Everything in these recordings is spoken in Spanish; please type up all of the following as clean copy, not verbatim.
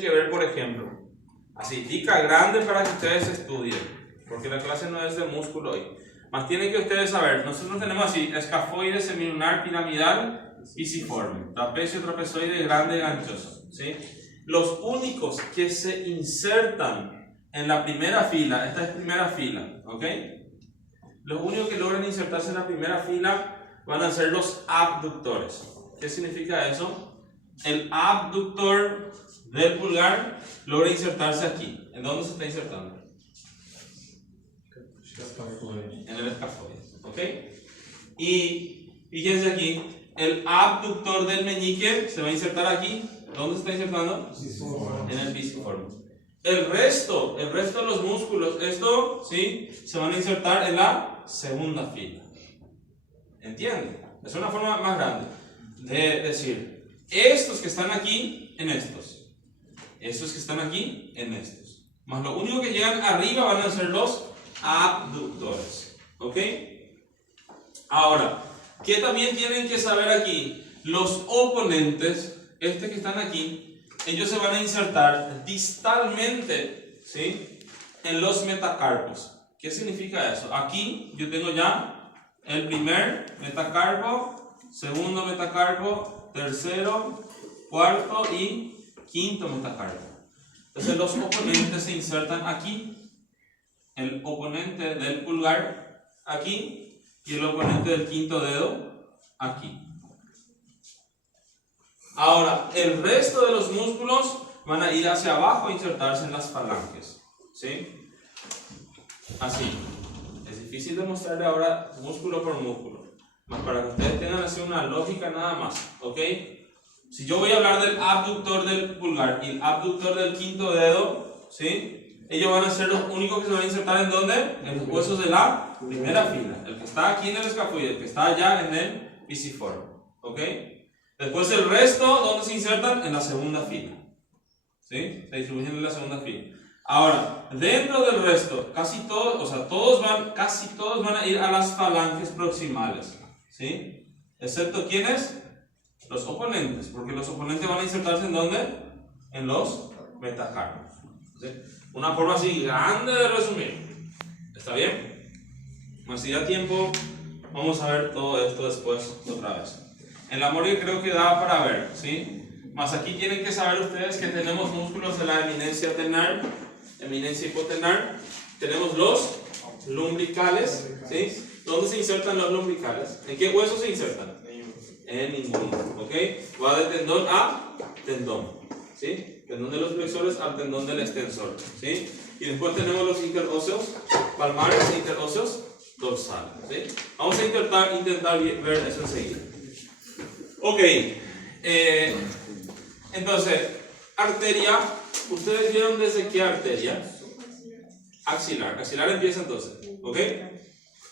que ver, por ejemplo, así, dica grande para que ustedes estudien, porque la clase no es de músculo hoy. Más tienen que ustedes saber, nosotros tenemos así, escafoide, semilunar, piramidal, pisiforme, trapecio, trapezoide, grande, ganchoso, ¿sí? Los únicos que se insertan en la primera fila, esta es primera fila, ¿ok? Los únicos que logran insertarse en la primera fila van a ser los abductores. ¿Qué significa eso? El abductor del pulgar logra insertarse aquí. ¿En dónde se está insertando? En el escafoide, ¿ok? Y fíjense aquí, el abductor del meñique se va a insertar aquí. ¿Dónde se está insertando? En el pisiforme. El resto de los músculos, esto, ¿sí? Se van a insertar en la segunda fila. ¿Entienden? Es una forma más grande de decir, estos que están aquí, en estos. Estos que están aquí, en estos. Más lo único que llegan arriba van a ser los abductores. ¿Ok? Ahora, ¿qué también tienen que saber aquí? Los oponentes, que están aquí, ellos se van a insertar distalmente, ¿sí? En los metacarpos. ¿Qué significa eso? Aquí yo tengo ya el primer metacarpo, segundo metacarpo, tercero, cuarto y quinto metacarpo. Entonces los oponentes se insertan aquí. El oponente del pulgar aquí y el oponente del quinto dedo aquí. Ahora, el resto de los músculos van a ir hacia abajo a insertarse en las falanges, ¿sí? Así. Es difícil demostrarle ahora músculo por músculo, más para que ustedes tengan así una lógica nada más, ¿ok? Si yo voy a hablar del abductor del pulgar y el abductor del quinto dedo, ¿sí? Ellos van a ser los únicos que se van a insertar ¿en dónde? En los huesos de la primera fila. El que está aquí en el escafoide, el que está allá en el pisiforme, ¿ok? Después el resto, ¿dónde se insertan? En la segunda fila. ¿Sí? Se distribuyen en la segunda fila. Ahora, dentro del resto, casi todos van a ir a las falanges proximales. ¿Sí? Excepto ¿quiénes? Los oponentes. Porque los oponentes van a insertarse ¿en dónde? En los metacarpos. ¿Sí? Una forma así grande de resumir. ¿Está bien? Bueno, si da tiempo, vamos a ver todo esto después otra vez. En la morgue creo que da para ver, ¿sí? Más aquí tienen que saber ustedes que tenemos músculos de la eminencia ternar, eminencia hipoternar. Tenemos los lumbricales, ¿sí? ¿Dónde se insertan los lumbricales? ¿En qué huesos se insertan? En ninguno, ¿ok? Va de tendón a tendón, ¿sí? Tendón de los flexores al tendón del extensor, ¿sí? Y después tenemos los interóseos palmares e interóseos dorsales, ¿sí? Vamos a intentar ver eso enseguida. Ok, entonces, arteria, ¿ustedes vieron desde qué arteria? Axilar, axilar empieza entonces, ¿ok?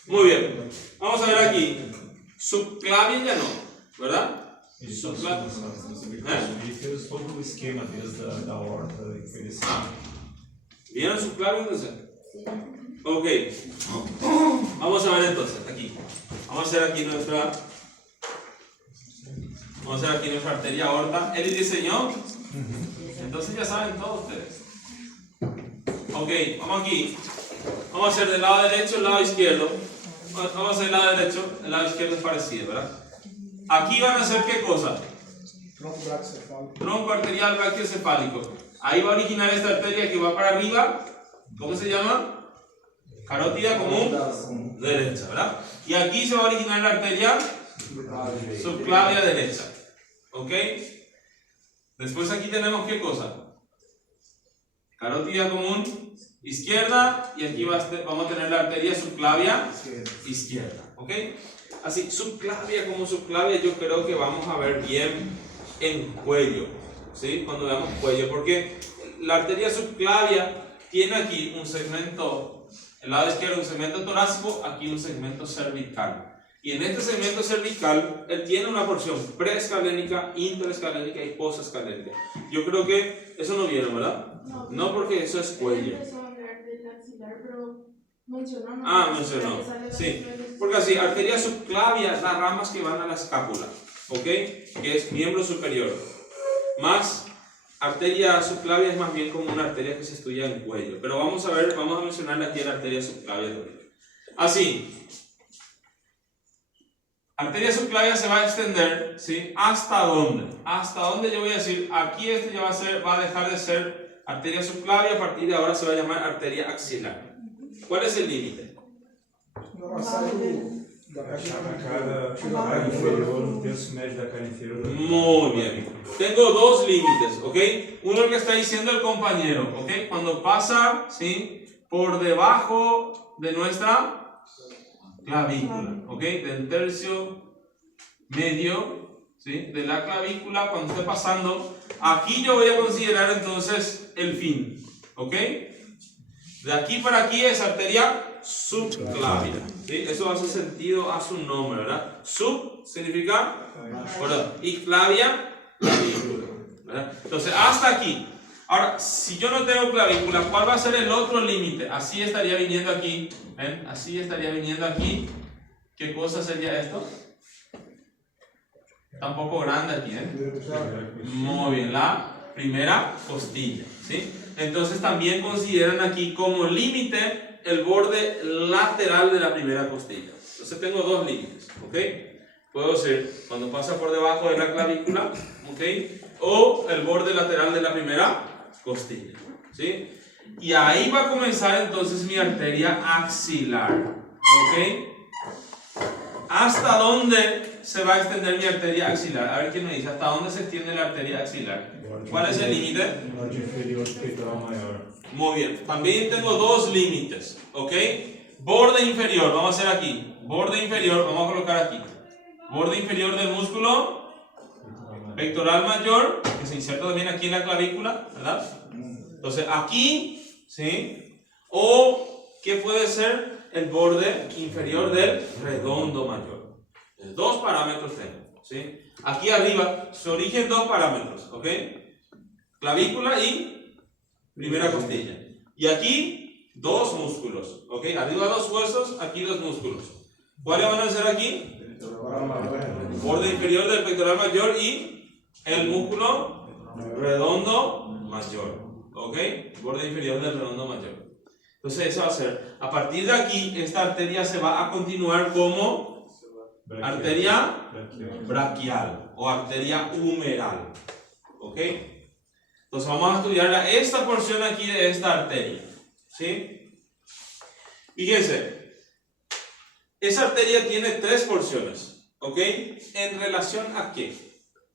Muy bien, vamos a ver aquí, subclavia ya no, ¿verdad? Subclavia. ¿Vieron subclavia entonces? Ok, vamos a ver entonces, aquí, vamos a hacer aquí nuestra arteria aorta. Él diseñó. Entonces ya saben todos ustedes. Ok, vamos aquí. Vamos a hacer del lado derecho, el lado izquierdo. Vamos a hacer el lado derecho, el lado izquierdo es parecido, ¿verdad? Aquí van a hacer ¿qué cosa? Tronco arterial brachiocefálico. Ahí va a originar esta arteria que va para arriba. ¿Cómo se llama? Carótida común derecha, ¿verdad? Y aquí se va a originar la arteria subclavia derecha. ¿Ok? Después aquí tenemos ¿qué cosa? Carótida común izquierda y aquí vamos a tener la arteria subclavia izquierda. ¿Ok? Así, subclavia como subclavia yo creo que vamos a ver bien en cuello. ¿Sí? Cuando veamos cuello, porque la arteria subclavia tiene aquí un segmento, el lado izquierdo un segmento torácico, aquí un segmento cervical. Y en este segmento cervical, él tiene una porción preescalénica, interescalénica y posescalénica. Yo creo que eso no vieron, ¿verdad? No, porque eso es cuello. Mencionó. Sí, porque así, arteria subclavia es las ramas que van a la escápula, ¿ok? Que es miembro superior. Más arteria subclavia es más bien como una arteria que se estudia en cuello. Pero vamos a mencionar aquí la arteria subclavia. Así. Arteria subclavia se va a extender, ¿sí? ¿Hasta dónde? ¿Hasta dónde yo voy a decir? Aquí este ya va a dejar de ser arteria subclavia, a partir de ahora se va a llamar arteria axilar. ¿Cuál es el límite? Muy bien. Tengo dos límites, ¿ok? Uno que está diciendo el compañero, ¿ok? Cuando pasa, ¿sí? Por debajo de nuestra clavícula, ¿ok? Del tercio medio, ¿sí? De la clavícula, cuando esté pasando, aquí yo voy a considerar entonces el fin, ¿ok? De aquí para aquí es arteria subclavia, ¿sí? Eso hace sentido a su nombre, ¿verdad? Sub significa, ¿verdad? Y clavia, clavícula, ¿verdad? Entonces, hasta aquí. Ahora, si yo no tengo clavícula, ¿cuál va a ser el otro límite? Así estaría viniendo aquí, ¿ven? Así estaría viniendo aquí. ¿Qué cosa sería esto? Está un poco grande aquí, ¿eh? Muy bien, la primera costilla, ¿sí? Entonces también consideran aquí como límite el borde lateral de la primera costilla. Entonces tengo dos límites, ¿ok? Puedo ser cuando pasa por debajo de la clavícula, ¿ok? O el borde lateral de la primera costilla, ¿sí? Y ahí va a comenzar entonces mi arteria axilar, ¿ok? ¿Hasta dónde se va a extender mi arteria axilar? A ver quién me dice, ¿hasta dónde se extiende la arteria axilar? ¿Cuál es el límite? Muy bien, también tengo dos límites, ¿ok? Borde inferior, vamos a hacer aquí, borde inferior, vamos a colocar aquí, borde inferior del músculo pectoral mayor, que se inserta también aquí en la clavícula, ¿verdad? Entonces aquí, ¿sí? O, ¿qué puede ser? El borde inferior del redondo mayor. Dos parámetros tengo, ¿sí? Aquí arriba se origen dos parámetros, ¿ok? Clavícula y primera costilla. Y aquí dos músculos, ¿ok? Arriba dos huesos, aquí dos músculos. ¿Cuáles van a ser aquí? Borde inferior del pectoral mayor y el músculo redondo mayor, ¿ok? Borde inferior del redondo mayor. Entonces eso va a ser, a partir de aquí, esta arteria se va a continuar como arteria braquial o arteria humeral, ¿ok? Entonces vamos a estudiar esta porción aquí de esta arteria, ¿sí? Fíjense, esa arteria tiene tres porciones, ¿ok? ¿En relación a qué?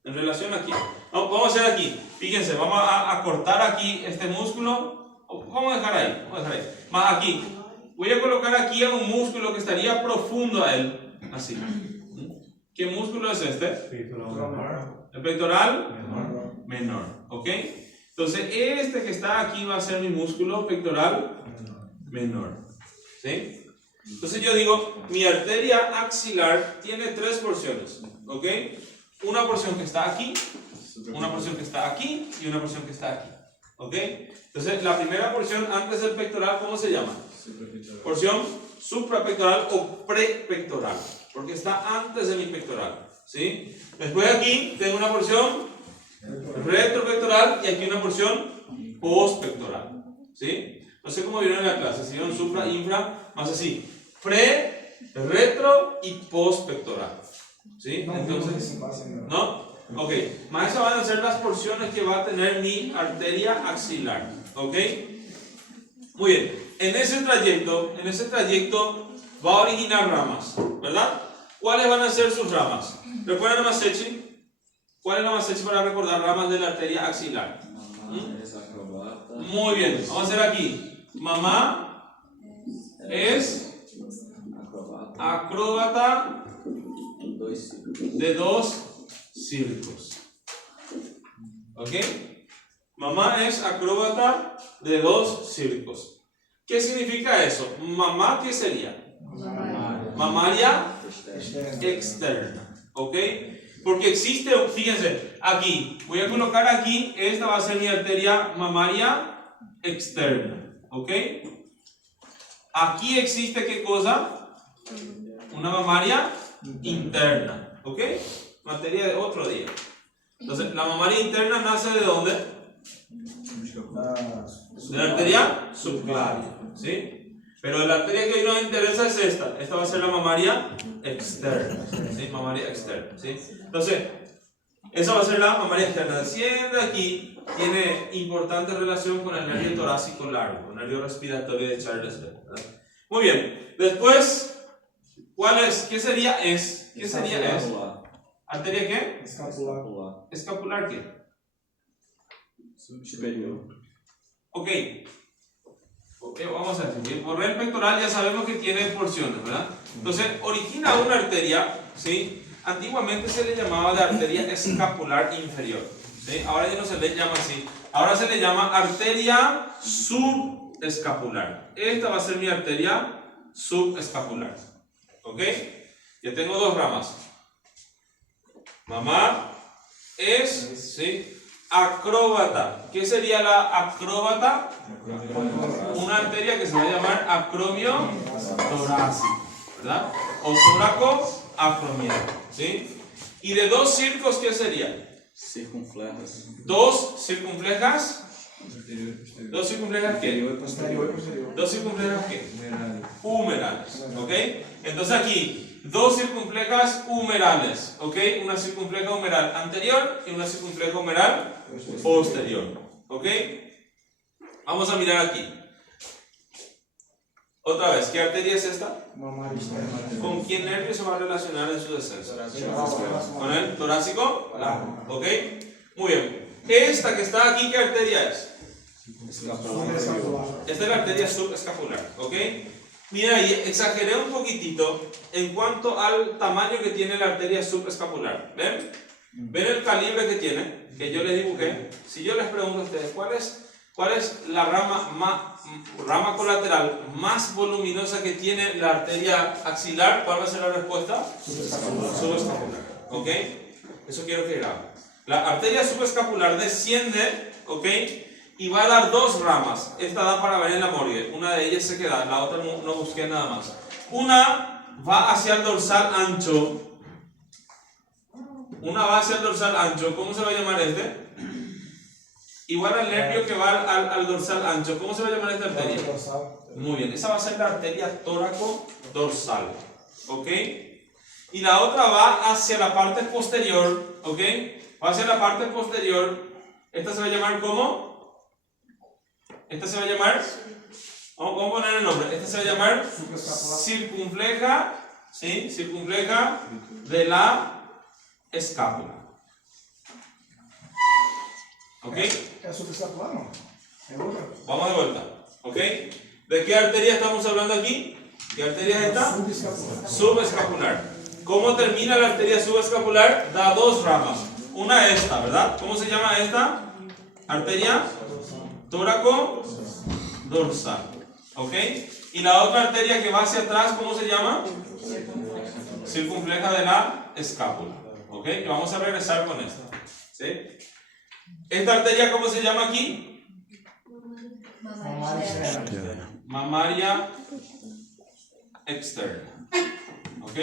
En relación aquí. Vamos a hacer aquí. Fíjense, vamos a cortar aquí este músculo. Vamos a dejar ahí. Más aquí. Voy a colocar aquí a un músculo que estaría profundo a él. Así. ¿Qué músculo es este? El pectoral menor. ¿Ok? Entonces, este que está aquí va a ser mi músculo pectoral menor. ¿Sí? Entonces yo digo, mi arteria axilar tiene tres porciones. ¿Ok? Una porción que está aquí, una porción que está aquí y una porción que está aquí, ¿ok? Entonces la primera porción antes del pectoral, ¿cómo se llama? Porción suprapectoral o prepectoral, porque está antes de mi pectoral, ¿sí? Después aquí tengo una porción retropectoral y aquí una porción postpectoral, ¿sí? No sé cómo vieron en la clase, si vieron supra, infra, más así, pre, retro y postpectoral. ¿Sí? Entonces, ¿no? Ok, más esas van a ser las porciones que va a tener mi arteria axilar. ¿Ok? Muy bien, en ese trayecto va a originar ramas, ¿verdad? ¿Cuáles van a ser sus ramas? ¿Recuerdan la Masechi? ¿Cuál es la Masechi para recordar ramas de la arteria axilar? Muy bien, vamos a hacer aquí. Mamá es acróbata de dos circos. ¿Ok? Mamá es acróbata de dos circos. ¿Qué significa eso? Mamá, ¿qué sería? Mamaria externa. ¿Ok? Porque existe, fíjense, aquí, voy a colocar aquí, esta va a ser mi arteria mamaria externa. ¿Ok? Aquí existe, ¿qué cosa? Una mamaria interna, ¿ok? Materia de otro día. Entonces, la mamaria interna nace ¿de dónde? De la arteria subclavia, ¿sí? Pero la arteria que hoy nos interesa es esta. Esta va a ser la mamaria externa, ¿sí? Mamaria externa, ¿sí? Entonces, esa va a ser la mamaria externa. Desciende aquí, tiene importante relación con el nervio torácico largo, el nervio respiratorio de Charles Bell, ¿verdad? Muy bien. Después, ¿cuál es? ¿Qué sería es? ¿Qué sería es? ¿Arteria qué? Escapular. ¿Escapular qué? Superior. Ok, vamos a decir, por el pectoral ya sabemos que tiene porciones, ¿verdad? Entonces, origina una arteria, ¿sí? Antiguamente se le llamaba de arteria escapular inferior, ¿sí? Ahora ya no se le llama así, ahora se le llama arteria subescapular. Esta va a ser mi arteria subescapular, ¿ok? Ya tengo dos ramas. Mamá es, ¿sí? Acróbata. ¿Qué sería la acróbata? Una arteria que se va a llamar acromio torácico, ¿verdad? O tóraco acromial, ¿sí? Y de dos circos, ¿qué sería? Circunflejas. Dos circunflejas. ¿Dos circunflejas qué? ¿Dos circunflejas qué? Humerales, ¿ok? Entonces aquí, dos circunflejas humerales, ¿ok? Una circunfleja humeral anterior y una circunfleja humeral posterior, ¿ok? Vamos a mirar aquí. Otra vez, ¿qué arteria es esta? ¿Con qué nervio se va a relacionar en su descenso? ¿Con el torácico? ¿Ok? Muy bien. Esta que está aquí, ¿qué arteria es? Esta es la arteria subescapular, ¿ok? Mira, ahí exageré un poquitito en cuanto al tamaño que tiene la arteria subescapular. ¿Ven? ¿Ven el calibre que tiene? Que yo les dibujé. Si yo les pregunto a ustedes, ¿cuál es la rama colateral más voluminosa que tiene la arteria axilar? ¿Cuál va a ser la respuesta? Subescapular, ¿ok? Eso quiero que graben. La arteria subescapular desciende, ¿ok? Y va a dar dos ramas. Esta da para ver en la morgue. Una de ellas se queda, la otra no busqué nada más. Una va hacia el dorsal ancho. Una va hacia el dorsal ancho. ¿Cómo se va a llamar este? Igual al nervio que va al dorsal ancho. ¿Cómo se va a llamar esta arteria? Muy bien. Esa va a ser la arteria tóraco-dorsal. ¿Ok? Y la otra va hacia la parte posterior. ¿Ok? Va hacia la parte posterior. Esta se va a llamar ¿cómo? Esta se va a llamar, vamos a poner el nombre, esta se va a llamar circunfleja, ¿sí? Circunfleja de la escápula. ¿Ok? ¿Es subescapular no? Vamos de vuelta. ¿Ok? ¿De qué arteria estamos hablando aquí? ¿Qué arteria es esta? Subescapular. ¿Cómo termina la arteria subescapular? Da dos ramas. Una esta, ¿verdad? ¿Cómo se llama esta? Arteria tóraco dorsal, ¿ok? Y la otra arteria que va hacia atrás, ¿cómo se llama? Circunfleja de la escápula, ¿ok? Y vamos a regresar con esta, ¿sí? ¿Esta arteria cómo se llama aquí? Mamaria externa, ¿ok?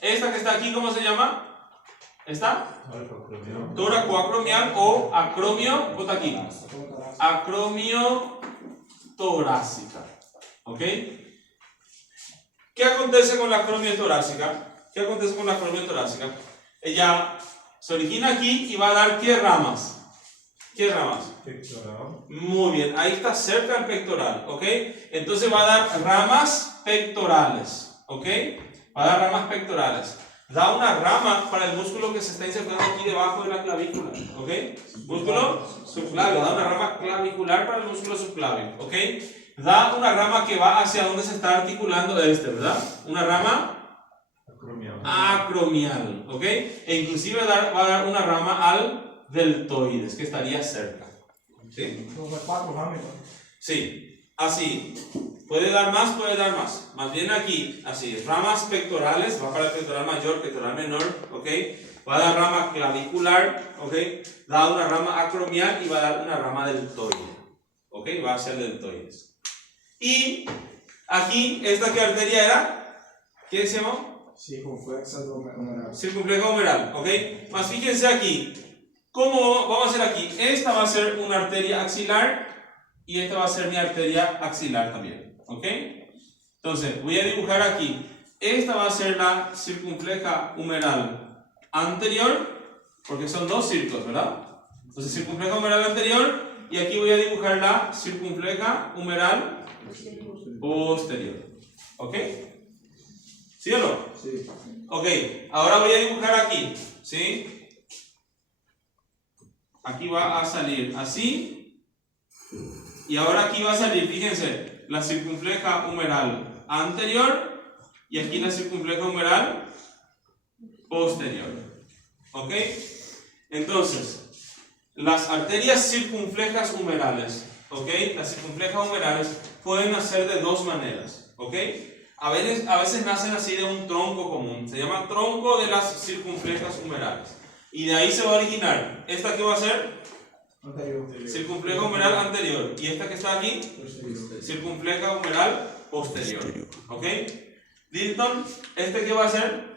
Esta que está aquí, ¿cómo se llama? ¿Esta? Tóraco-acromial o acromio, ¿qué aquí? Acromio torácica. ¿Ok? ¿Qué acontece con la acromio torácica? ¿Qué acontece con la acromio torácica? Ella se origina aquí y va a dar ¿qué ramas? ¿Qué ramas? Pectoral. Muy bien, ahí está cerca del pectoral. ¿Ok? Entonces va a dar ramas pectorales. ¿Ok? Va a dar ramas pectorales. Da una rama para el músculo que se está insertando aquí debajo de la clavícula, ¿ok? Músculo subclavio, da una rama clavicular para el músculo subclavio, ¿ok? Da una rama que va hacia donde se está articulando ¿verdad? Una rama acromial, ¿ok? E inclusive va a dar una rama al deltoides, que estaría cerca, ¿sí? Sí, así. Puede dar más, puede dar más. Más bien aquí, así, ramas pectorales, va para el pectoral mayor, pectoral menor, ¿ok? Va a dar rama clavicular, ¿ok? Da una rama acromial y va a dar una rama deltoide, ¿ok? Va hacia el deltoides. Y aquí, ¿esta qué arteria era? ¿Qué decíamos? Circunfleja humeral. Circunfleja humeral, ¿ok? Más fíjense aquí, ¿Cómo vamos a hacer aquí? Esta va a ser una arteria axilar y esta va a ser mi arteria axilar también. ¿Ok? Entonces, voy a dibujar aquí. Esta va a ser la circunfleja humeral anterior, porque son dos círculos, ¿verdad? Entonces, circunfleja humeral anterior, y aquí voy a dibujar la circunfleja humeral posterior. ¿Ok? ¿Sí o no? Sí. Ok, ahora voy a dibujar aquí, ¿sí? Aquí va a salir así, y ahora aquí va a salir, fíjense, la circunfleja humeral anterior, y aquí la circunfleja humeral posterior. ¿Ok? Entonces, las arterias circunflejas humerales, ¿ok? Las circunflejas humerales pueden nacer de dos maneras, ¿ok? A veces nacen así de un tronco común, se llama tronco de las circunflejas humerales. Y de ahí se va a originar, ¿esta qué va a ser? Anterior. Circunfleja humeral anterior. ¿Y esta que está aquí? Posterior. Circunfleja humeral posterior. ¿Ok? Dilton, ¿este qué va a ser?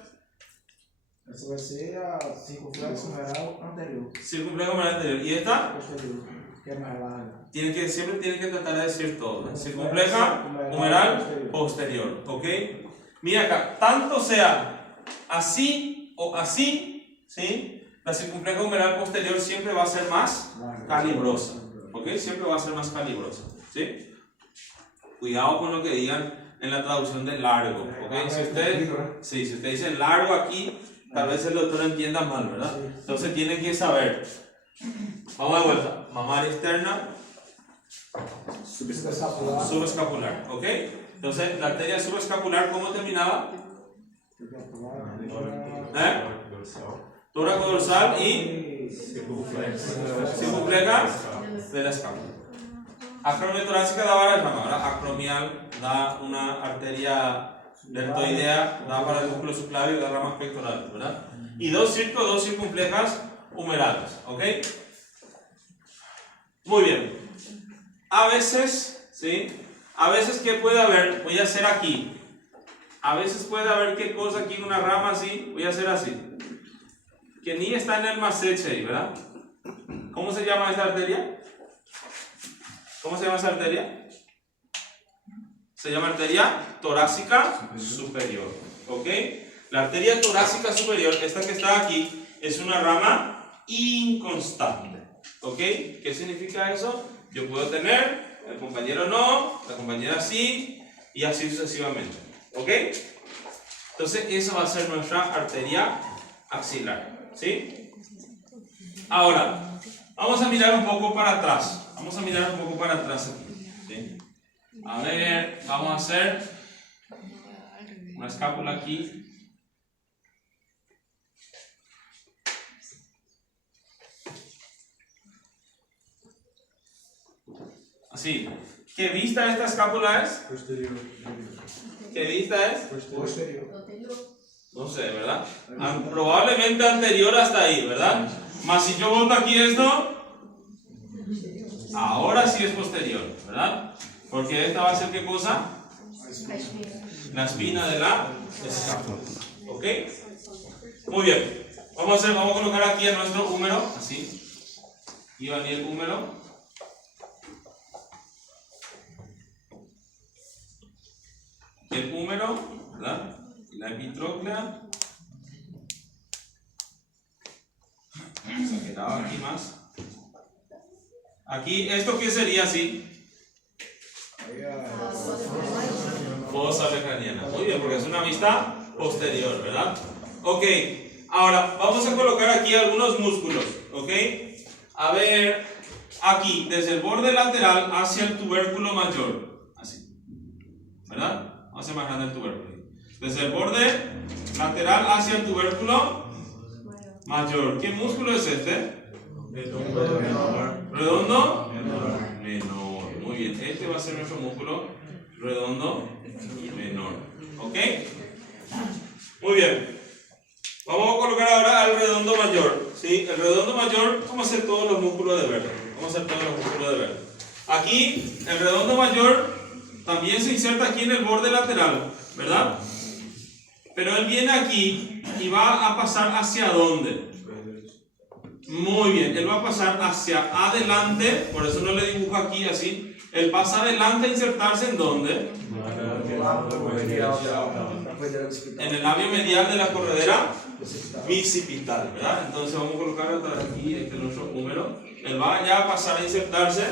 Essa vai ser a circunflexa humeral anterior. Circunfleja humeral anterior. ¿Y esta? Posterior, que é mais larga. Siempre tienen que tratar de decir todo. ¿Eh? Circunfleja humeral posterior. ¿Ok? Mira acá, tanto sea así o así, ¿sí? La circunfleja humeral posterior siempre va a ser más calibrosa. ¿Ok? Siempre va a ser más calibrosa. ¿Sí? Cuidado con lo que digan en la traducción de largo. ¿Ok? Si usted dice largo aquí, tal vez el doctor entienda mal, ¿verdad? Entonces tiene que saber. Vamos de vuelta. Mamar externa, Subescapular. subescapular. ¿Ok? Entonces la arteria subescapular, ¿cómo terminaba? ¿Eh? Tóraco dorsal y circunfleja de la escápula. Acromiatorácica da varias ramas, ¿verdad? Acromial da una arteria deltoidea, da para el músculo subclavio y da ramas pectorales, ¿verdad? Y dos circunflejas humerales, ¿ok? Muy bien. A veces, ¿sí? A veces, ¿qué puede haber? Voy a hacer aquí. A veces puede haber qué cosa aquí en una rama así, voy a hacer así. Que ni está en el maseche ahí, ¿verdad? ¿Cómo se llama esta arteria? ¿Cómo se llama esa arteria? Se llama arteria torácica superior. ¿Ok? La arteria torácica superior, esta que está aquí, es una rama inconstante. ¿Ok? ¿Qué significa eso? Yo puedo tener, el compañero no, la compañera sí, y así sucesivamente. ¿Ok? Entonces, esa va a ser nuestra arteria axilar. ¿Sí? Ahora, vamos a mirar un poco para atrás. Vamos a mirar un poco para atrás aquí. ¿Sí? A ver, vamos a hacer una escápula aquí. Así. ¿Qué vista esta escápula es? Posterior. ¿Qué vista es? Posterior. No sé, ¿verdad? Probablemente anterior hasta ahí, ¿verdad? Más si yo boto aquí esto, ahora sí es posterior, ¿verdad? Porque esta va a ser ¿qué cosa? La espina de la escápula. ¿Ok? Muy bien. Vamos a colocar aquí a nuestro húmero, así. Y va a venir el húmero. El húmero, ¿verdad? La epitróclea. Se quedaba aquí más. Aquí, ¿esto qué sería así? Fosa craniana. Muy bien, porque es una vista posterior, ¿verdad? Ok, ahora vamos a colocar aquí algunos músculos, ¿ok? A ver, aquí, desde el borde lateral hacia el tubérculo mayor, así, ¿verdad? Vamos a hacer más grande el tubérculo. Desde el borde lateral hacia el tubérculo mayor. ¿Qué músculo es este? ¿Redondo? Menor. Muy bien, este va a ser nuestro músculo redondo menor. ¿Ok? Muy bien. Vamos a colocar ahora al redondo mayor. ¿Sí? El redondo mayor, vamos a hacer todos los músculos de verde. Vamos a hacer todos los músculos de verde. Aquí, el redondo mayor también se inserta aquí en el borde lateral, ¿verdad? Pero él viene aquí y va a pasar ¿hacia dónde? Muy bien, él va a pasar hacia adelante, por eso no le dibujo aquí así. Él pasa adelante a insertarse ¿en dónde? En el labio medial de la corredera bicipital, ¿verdad? Entonces vamos a colocar otra aquí, este es nuestro húmero. Él va allá a pasar a insertarse.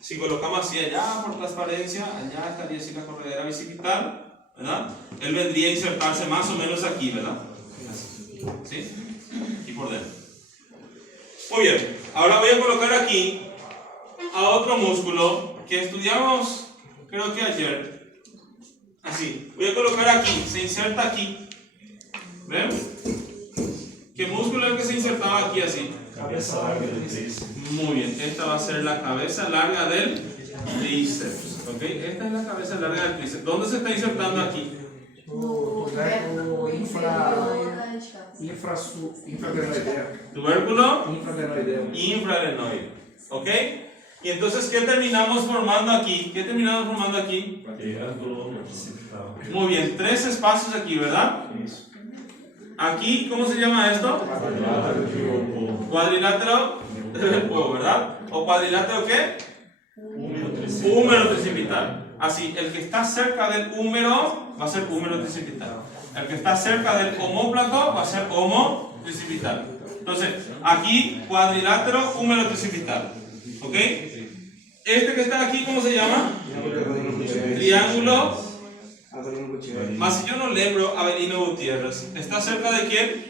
Si colocamos así allá por transparencia, allá estaría así la corredera bicipital, ¿verdad? Él vendría a insertarse más o menos aquí, ¿verdad? Así. ¿Sí? Aquí por dentro. Muy bien, ahora voy a colocar aquí a otro músculo que estudiamos, creo que ayer. Así, voy a colocar aquí, se inserta aquí. ¿Ven? ¿Qué músculo es el que se insertaba aquí así? Cabeza larga del tríceps. Muy bien, esta va a ser la cabeza larga del tríceps. ¿Ok? Esta es la cabeza larga del tríceps. ¿Dónde se está insertando aquí? Tubérculo infraglenoideo. Tubérculo Infraglenoideo. infrarenoide. ¿Ok? Y entonces, ¿qué terminamos formando aquí? ¿Qué terminamos formando aquí? Muy bien, 3 espacios aquí, ¿verdad? Aquí, ¿cómo se llama esto? Cuadrilátero del huevo, ¿verdad? ¿O cuadrilátero qué? Húmero tricipital. Así, el que está cerca del húmero va a ser húmero tricipital. El que está cerca del omóplato va a ser homo tricipital. Entonces, aquí, cuadrilátero, húmero tricipital. ¿Ok? Este que está aquí, ¿cómo se llama? Triángulo. Mas si yo no lembro Avelino Gutiérrez, ¿está cerca de quién?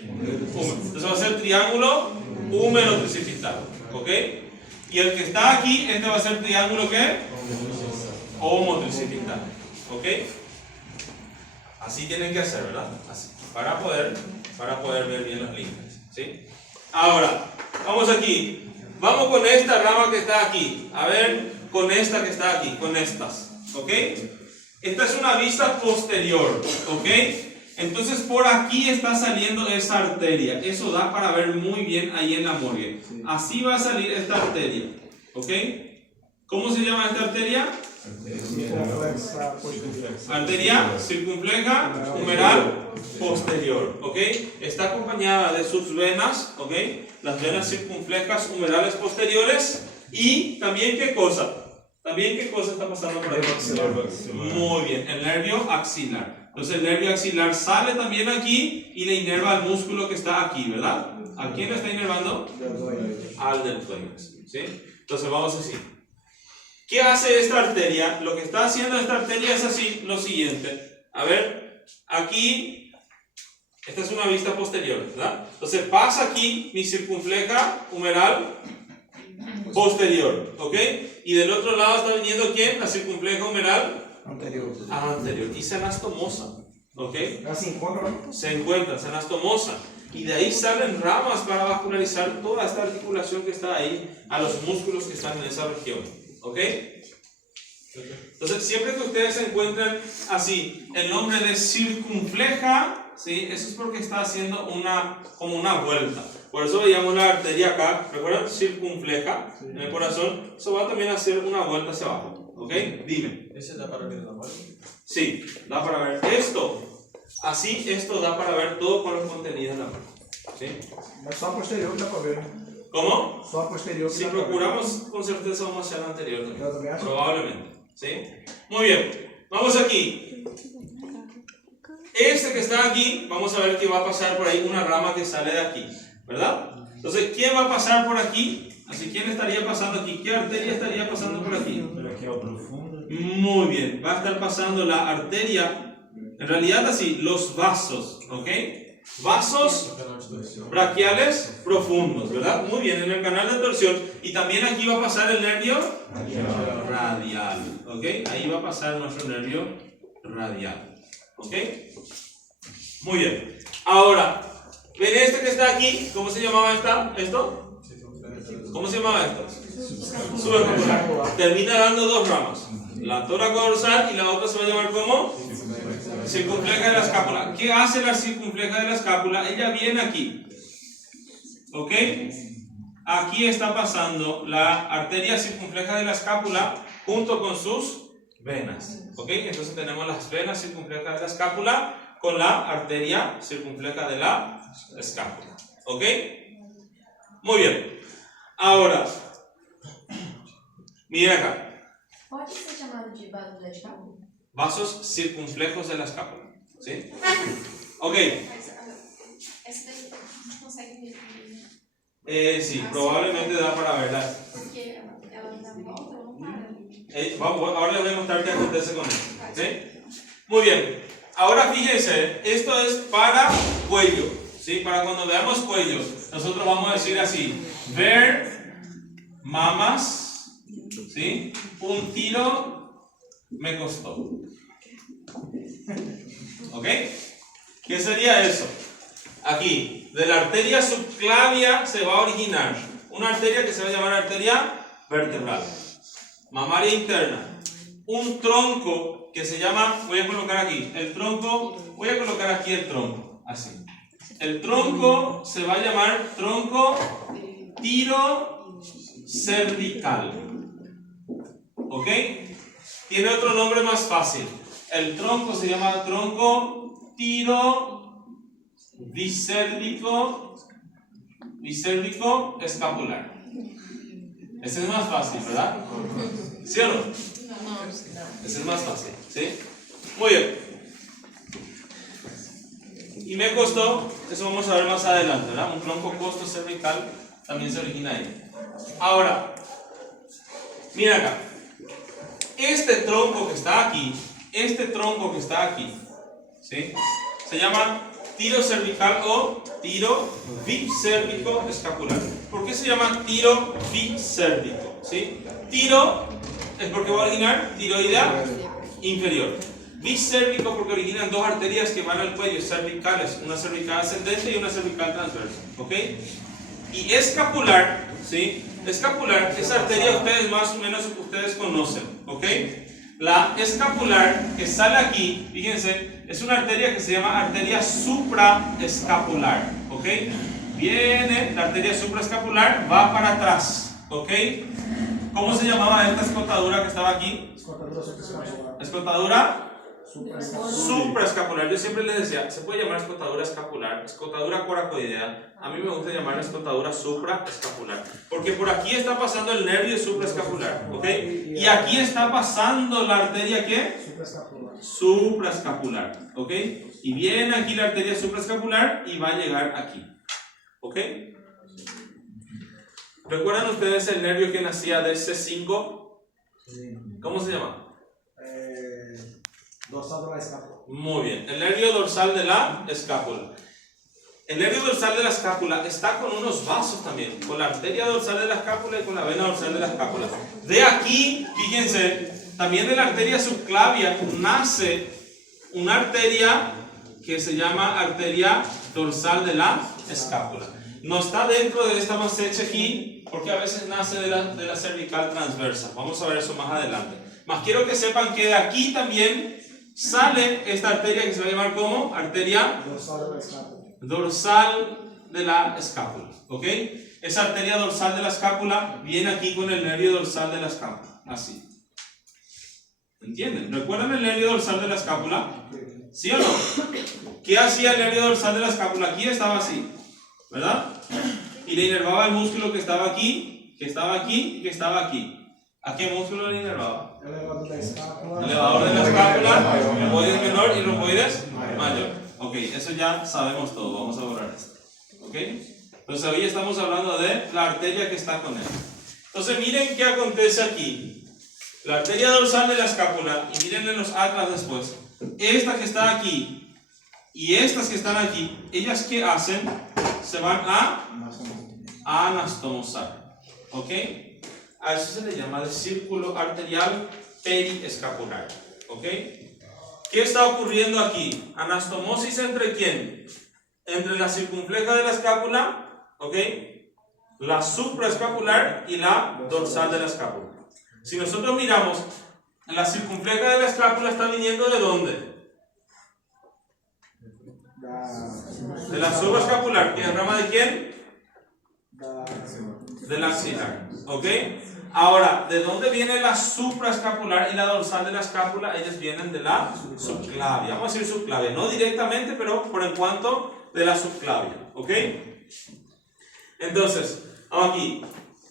Húmero. Entonces va a ser triángulo húmero tricipital. ¿Ok? Y el que está aquí, este va a ser triángulo ¿qué? Homotricipital. ¿Ok? Así tienen que hacer, ¿verdad? Así. Para poder ver bien las líneas. ¿Sí? Ahora, vamos aquí. Vamos con esta rama que está aquí. A ver, con esta que está aquí. Con estas. ¿Ok? Esta es una vista posterior. ¿Ok? Entonces por aquí está saliendo esa arteria. Eso da para ver muy bien ahí en la morgue. Así va a salir esta arteria. ¿Ok? ¿Cómo se llama esta arteria? Arteria circunfleja humeral posterior. ¿Ok? Está acompañada de sus venas. ¿Ok? Las venas circunflejas humerales posteriores. Y también ¿qué cosa? También ¿qué cosa está pasando por ahí? Muy bien, el nervio axilar. Entonces el nervio axilar sale también aquí y le inerva al músculo que está aquí, ¿verdad? ¿A quién le está inervando? Al deltoides. ¿Sí? Entonces vamos así. ¿Qué hace esta arteria? Lo que está haciendo esta arteria es así, lo siguiente. A ver, aquí, esta es una vista posterior, ¿verdad? Entonces pasa aquí mi circunfleja humeral posterior, ¿ok? Y del otro lado está viniendo ¿quién? La circunfleja humeral anterior. Y se anastomosa, ¿ok? Se encuentra, se anastomosa. Y de ahí salen ramas para vascularizar toda esta articulación que está ahí a los músculos que están en esa región, ¿ok? Entonces, siempre que ustedes se encuentren así, el nombre de circunfleja, ¿sí? Eso es porque está haciendo como una vuelta. Por eso veíamos la arteria acá, ¿recuerdan? Circunfleja en el corazón. Eso va también a hacer una vuelta hacia abajo. ¿Ok? Dime. ¿Ese da para ver la vuelta? Sí, da para ver esto. Así, esto da para ver todo con los contenidos en la mano. ¿Sí? Só a posterior que dá pra ver. ¿Cómo? Só a posterior que Si dá pra ver. procuramos, con certeza vamos hacia la anterior Yo también. también acho. Probablemente. ¿Sí? Muy bien. Vamos aquí. Este que está aquí, vamos a ver que va a pasar por ahí una rama que sale de aquí. ¿Verdad? Entonces, ¿quién va a pasar por aquí? Así, ¿quién estaría pasando aquí? ¿Qué arteria estaría pasando por aquí? Aquí al profundo. Muy bien, va a estar pasando la arteria, en realidad así, los vasos, ¿ok? Vasos braquiales profundos, ¿verdad? Muy bien, en el canal de torsión. Y también aquí va a pasar el nervio radial, ¿ok? Ahí va a pasar nuestro nervio radial, ¿ok? Muy bien. Ahora, ¿ven este que está aquí? ¿Cómo se llamaba esto? ¿Cómo se llamaba esto? Subarticular. Termina dando dos ramas. La toracodorsal y la otra se va a llamar ¿cómo? Circunfleja de la escápula. ¿Qué hace la circunfleja de la escápula? Ella viene aquí. ¿Ok? Aquí está pasando la arteria circunfleja de la escápula junto con sus venas. ¿Ok? Entonces tenemos las venas circunflejas de la escápula con la arteria circunfleja de la escápula. ¿Ok? Muy bien. Ahora, miren acá. Pode ser chamado de vaso da escápula? Vasos circunflejos de la escápula. ¿Sí? Ok. Essa daí a gente consegue ver. Sí, probablemente da para verla. Porque ela dá volta, ela não para. Ahora les voy a mostrar qué acontece con esto. ¿Sí? Muy bien. Ahora fíjense, esto es para cuello. ¿Sí? Para cuando veamos cuello, nosotros vamos a decir así: ver mamas. ¿Sí? Un tiro me costó. ¿Ok? ¿Qué sería eso? Aquí, de la arteria subclavia se va a originar una arteria que se va a llamar arteria vertebral, mamaria interna. Un tronco que se llama, voy a colocar aquí, el tronco, voy a colocar aquí el tronco, así. El tronco se va a llamar tronco tiro cervical. ¿Ok? Tiene otro nombre más fácil. El tronco se llama tronco tiro bisérvico escapular. Ese es más fácil, ¿verdad? ¿Sí o no? Ese es más fácil, ¿sí? Muy bien. Y me costó, eso vamos a ver más adelante, ¿verdad? Un tronco costo cervical también se origina ahí. Ahora, mira acá. Este tronco que está aquí, ¿sí? Se llama tiro cervical o tiro bisérvico escapular. ¿Por qué se llama tiro bisérvico? ¿Sí? Tiro es porque va a originar tiroidea inferior. Bisérvico porque originan dos arterias que van al cuello cervicales, una cervical ascendente y una cervical transversa. ¿Ok? Y escapular, ¿sí? Escapular, esa arteria ustedes más o menos conocen. ¿Ok? La escapular que sale aquí, fíjense, es una arteria que se llama arteria supraescapular. ¿Ok? Viene la arteria supraescapular, va para atrás. ¿Ok? ¿Cómo se llamaba esta escotadura que estaba aquí? Escotadura supraescapular. Yo siempre les decía, se puede llamar escotadura escapular, escotadura coracoidea. A mí me gusta llamarla escotadura supraescapular, porque por aquí está pasando el nervio supraescapular, ¿ok? Y aquí está pasando la arteria, ¿qué? Supraescapular, ¿ok? Y viene aquí la arteria supraescapular y va a llegar aquí, ¿ok? ¿Recuerdan ustedes el nervio que nacía de C5? ¿Cómo se llama? Dorsal de la escápula. Muy bien, el nervio dorsal de la escápula. El nervio dorsal de la escápula está con unos vasos también, con la arteria dorsal de la escápula y con la vena dorsal de la escápula. De aquí, fíjense, también de la arteria subclavia nace una arteria que se llama arteria dorsal de la escápula. No está dentro de esta masecha aquí, porque a veces nace de la cervical transversa. Vamos a ver eso más adelante. Más quiero que sepan que de aquí también sale esta arteria que se va a llamar como arteria dorsal de la escápula. ¿Ok? Esa arteria dorsal de la escápula viene aquí con el nervio dorsal de la escápula. Así. ¿Entienden? ¿Recuerdan el nervio dorsal de la escápula? ¿Sí o no? ¿Qué hacía el nervio dorsal de la escápula? Aquí estaba así, ¿verdad? Y le inervaba el músculo que estaba aquí, que estaba aquí y que estaba aquí. ¿A qué músculo le inervaba? Elevador de la escápula. Elevador de la escápula, romboides menor y romboides mayor. Ok, eso ya sabemos todo. Vamos a borrar esto. Ok. Entonces hoy estamos hablando de la arteria que está con él. Entonces miren qué acontece aquí. La arteria dorsal de la escápula, y miren en los atlas después. Esta que está aquí y estas que están aquí, ellas ¿qué hacen? Se van a anastomosar. ¿Ok? A eso se le llama el círculo arterial periescapular. ¿Ok? ¿Qué está ocurriendo aquí? Anastomosis entre quién? Entre la circunfleja de la escápula, ¿ok? La supraescapular y la dorsal de la escápula. Si nosotros miramos, la circunfleja de la escápula está viniendo ¿de dónde? De la supraescapular. ¿Y en rama de quién? De la axilar. ¿Ok? Ahora, ¿de dónde viene la supraescapular y la dorsal de la escápula? Ellas vienen de la subclavia. Vamos a decir subclavia. No directamente, pero por en cuanto de la subclavia. ¿Ok? Entonces, Vamos aquí.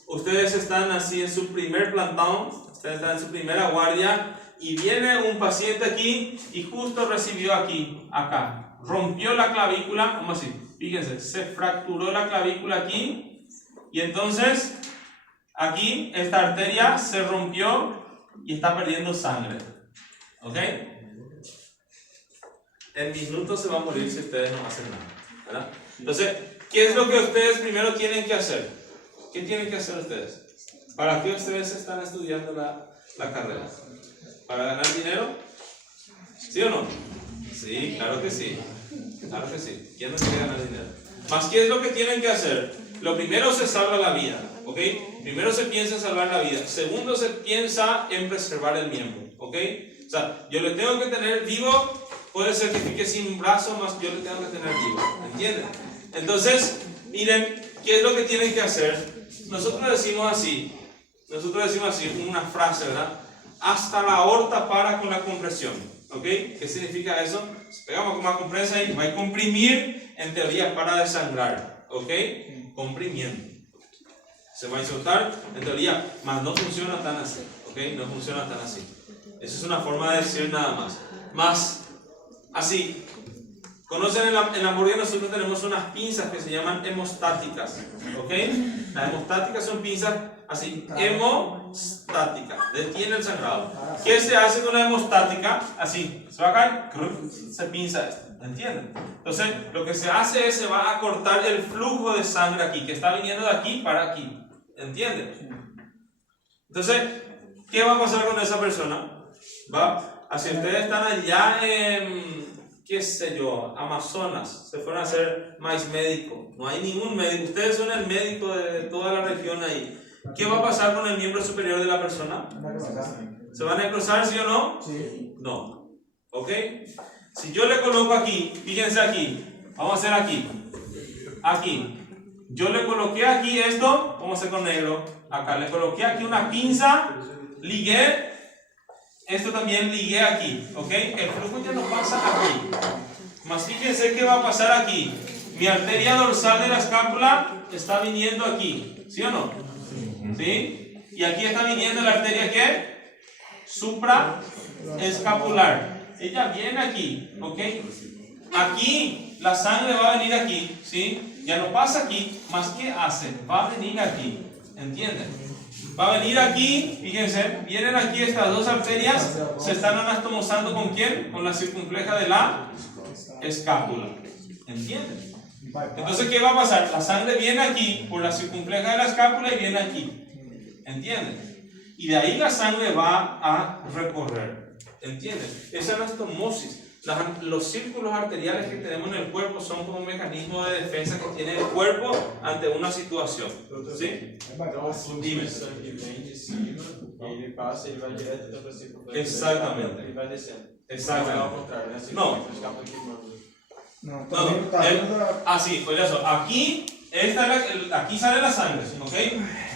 Ustedes están así en su primer plantón, ustedes están en su primera guardia y viene un paciente aquí y justo recibió aquí, acá. Rompió la clavícula, ¿cómo así? Fíjense, se fracturó la clavícula aquí y entonces aquí esta arteria se rompió y está perdiendo sangre. ¿Ok? En minutos se va a morir si ustedes no hacen nada, ¿verdad? Entonces, ¿qué es lo que ustedes primero tienen que hacer? ¿Qué tienen que hacer ustedes? ¿Para qué ustedes están estudiando la carrera? ¿Para ganar dinero? ¿Sí o no? Sí, claro que sí. Claro que sí. ¿Quién no quiere ganar dinero? Más, ¿qué es lo que tienen que hacer? Lo primero se salva la vida, ¿ok? Primero se piensa en salvar la vida. Segundo se piensa en preservar el miembro, ¿ok? O sea, yo le tengo que tener vivo. Puede ser que fique sin brazo, más yo le tengo que tener vivo, ¿entienden? Entonces, miren, ¿qué es lo que tienen que hacer? Nosotros decimos así, una frase, ¿verdad? Hasta la aorta para con la compresión, ¿ok? ¿Qué significa eso? Pegamos con una compresa y va a comprimir, en teoría, para desangrar, ¿ok? Comprimiendo. Se va a insultar, en teoría, mas no funciona tan así, ¿ok? No funciona tan así. Esa es una forma de decir nada más. Más, así, conocen en la morgue nosotros tenemos unas pinzas que se llaman hemostáticas, ¿ok? Las hemostáticas son pinzas así, hemostática, detiene el sangrado. ¿Qué se hace con la hemostática? Así, se va a caer, se pinza esto, ¿entienden? Entonces, lo que se hace es, se va a cortar el flujo de sangre aquí, que está viniendo de aquí para aquí, ¿entienden? Entonces, ¿qué va a pasar con esa persona? Va, así ustedes están allá en, qué sé yo, Amazonas, se fueron a hacer maíz médico, no hay ningún médico, ustedes son el médico de toda la región ahí. ¿Qué va a pasar con el miembro superior de la persona? ¿Se van a cruzar, sí o no? Sí. No. ¿Ok? Si yo le coloco aquí, fíjense aquí, vamos a hacer aquí, aquí. Yo le coloqué aquí esto, vamos a hacer con negro, acá le coloqué aquí una pinza, ligué, esto también ligué aquí, ¿ok? El flujo ya no pasa aquí. Más fíjense qué va a pasar aquí. Mi arteria dorsal de la escápula está viniendo aquí, ¿sí o no? ¿Sí? Y aquí está viniendo la arteria ¿qué? Supraescapular. Ella viene aquí, ¿ok? Aquí la sangre va a venir aquí, ¿sí? Ya no pasa aquí, más ¿qué hace? Va a venir aquí, ¿entienden? Va a venir aquí, fíjense, vienen aquí estas dos arterias, se están anastomosando ¿con quién? Con la circunfleja de la escápula, ¿entienden? Entonces, ¿qué va a pasar? La sangre viene aquí por la circunfleja de la escápula y viene aquí, ¿entienden? Y de ahí la sangre va a recorrer, ¿entienden? Esa anastomosis. Los círculos arteriales que tenemos en el cuerpo son como un mecanismo de defensa que tiene el cuerpo ante una situación, ¿sí? Então o fluxo Dime. de sangue vem de cima, ele passa, ele vai direto para a circunflexa. Exatamente. Ele vai descendo. Exactamente. Não é ao contrário, né? Não. A escápula queimando. No, No, también está viendo así, oye eso, aquí, aquí sale la sangre, ¿ok?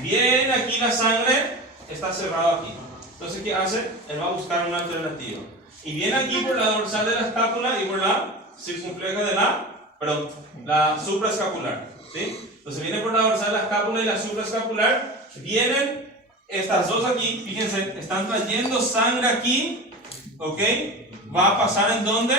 Viene aquí la sangre, está cerrado aquí. Entonces, ¿qué hace? Él va a buscar una alternativa. Y viene aquí por la dorsal de la escápula y por la circunfleja de la supraescapular, ¿sí? Entonces viene por la dorsal de la escápula y la supraescapular, vienen estas dos aquí, fíjense, están trayendo sangre aquí, ¿ok? Va a pasar ¿en dónde?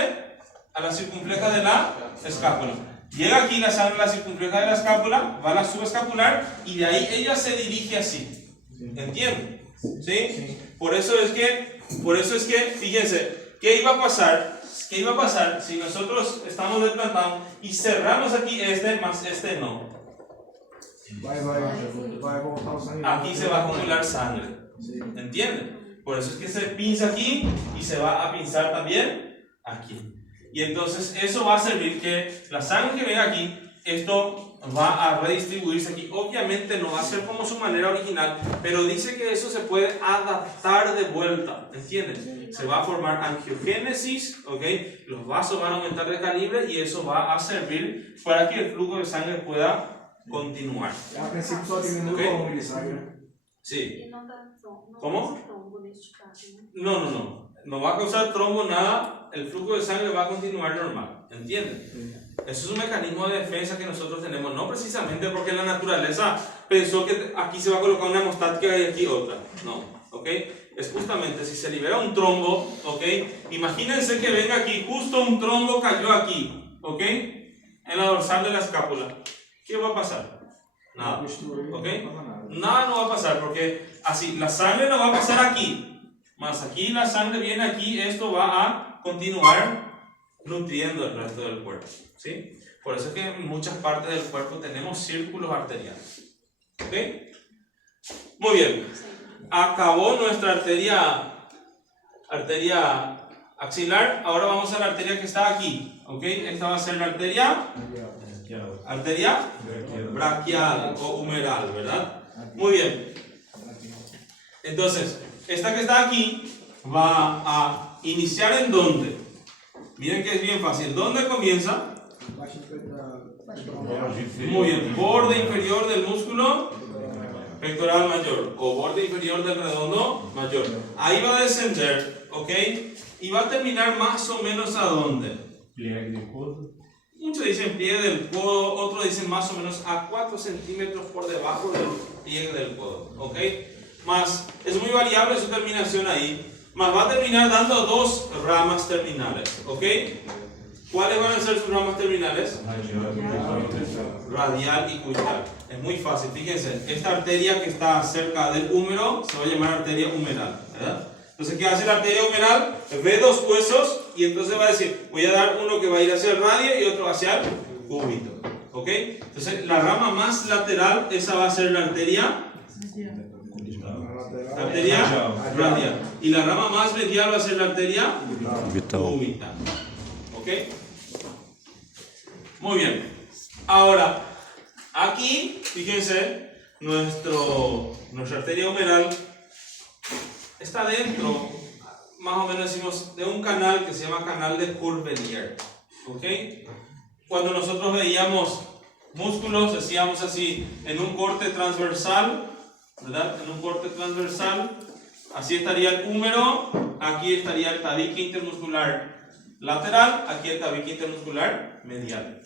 A la circunfleja de la escápula. Llega aquí la sangre a la circunfleja de la escápula, va a la subescapular y de ahí ella se dirige así. ¿Entienden? ¿Sí? Por eso es que, fíjense, ¿qué iba a pasar? ¿Qué iba a pasar si nosotros estamos desplantando y cerramos aquí este más este no? vai voltar o sangue. Aquí se va a acumular sangre. Sí. ¿Entienden? Por eso es que se pinza aquí y se va a pinzar también aquí. Y entonces eso va a servir que la sangre que venga aquí, esto va a redistribuirse aquí. Obviamente no va a ser como su manera original, pero dice que eso se puede adaptar de vuelta. ¿Entienden? Se va a formar angiogénesis, ¿ok? Los vasos van a aumentar de calibre y eso va a servir para que el flujo de sangre pueda continuar. A princípio só diminui Ok. o volume de sangue. Sí. E não dá não Como? causa trombo neste caso, né? No va a causar trombo nada, el flujo de sangre va a continuar normal. ¿entienden? Eso es un mecanismo de defensa que nosotros tenemos, no precisamente porque la naturaleza pensó que aquí se va a colocar una hemostática y aquí otra, no, ¿ok? Es justamente si se libera un trombo, ¿ok? Imagínense que venga aquí, justo un trombo cayó aquí, ¿ok? En la dorsal de la escápula. ¿Qué va a pasar? Nada, ¿ok? Nada no va a pasar porque así, la sangre no va a pasar aquí, más aquí la sangre viene aquí, esto va a continuar nutriendo el resto del cuerpo, ¿sí? Por eso es que en muchas partes del cuerpo tenemos círculos arteriales, ¿ok? Muy bien, acabó nuestra arteria axilar, ahora vamos a la arteria que está aquí, ¿ok? Esta va a ser la arteria braquial o humeral, ¿verdad? Muy bien, entonces, esta que está aquí va a iniciar ¿en dónde? Miren que es bien fácil. ¿Dónde comienza? Muy bien. Borde inferior del músculo pectoral mayor o borde inferior del redondo mayor. Ahí va a descender, ¿ok? Y va a terminar más o menos ¿a dónde? Pliegue del codo. Muchos dicen pliegue del codo, otros dicen más o menos a 4 centímetros por debajo del pliegue del codo, ¿ok? Más, es muy variable su terminación ahí. Más va a terminar dando dos ramas terminales, ¿ok? ¿Cuáles van a ser sus ramas terminales? Radial y cubital. Es muy fácil, fíjense, esta arteria que está cerca del húmero se va a llamar arteria humeral, ¿verdad? Entonces, ¿qué hace la arteria humeral? Ve dos huesos y entonces va a decir, voy a dar uno que va a ir hacia el radio y otro hacia el cúbito, ¿ok? Entonces, la rama más lateral, esa va a ser la arteria radial. Y la rama más medial va a ser la arteria cubital. ¿Ok? Muy bien. Ahora, aquí, fíjense, nuestra arteria humeral está dentro, más o menos decimos, de un canal que se llama canal de Courvelier. ¿Ok? Cuando nosotros veíamos músculos, decíamos así, en un corte transversal, ¿verdad? En un corte transversal, así estaría el húmero, aquí estaría el tabique intermuscular lateral, aquí el tabique intermuscular medial.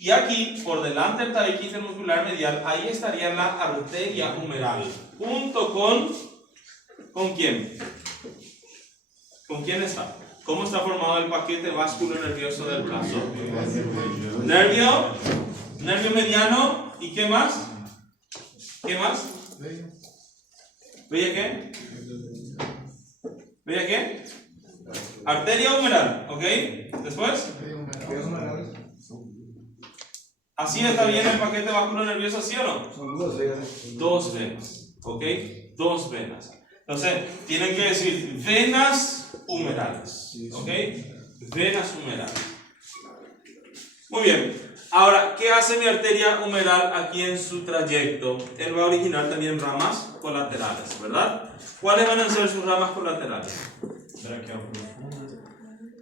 Y aquí, por delante del tabique intermuscular medial, ahí estaría la arteria humeral, junto ¿con quién? ¿Con quién está? ¿Cómo está formado el paquete vasculonervioso del brazo? Nervio mediano, ¿y qué más? ¿Qué más? ¿Veía qué? ¿Veía qué? Arteria humeral, ¿ok? Después. ¿Así está bien el paquete vasculonervioso, sí o no? Son dos venas. Dos venas, ¿ok? Dos venas. Entonces, tienen que decir venas humerales, ¿ok? Venas humerales. Muy bien. Ahora, ¿qué hace mi arteria humeral aquí en su trayecto? Él va a originar también ramas colaterales, ¿verdad? ¿Cuáles van a ser sus ramas colaterales? Braquial profunda.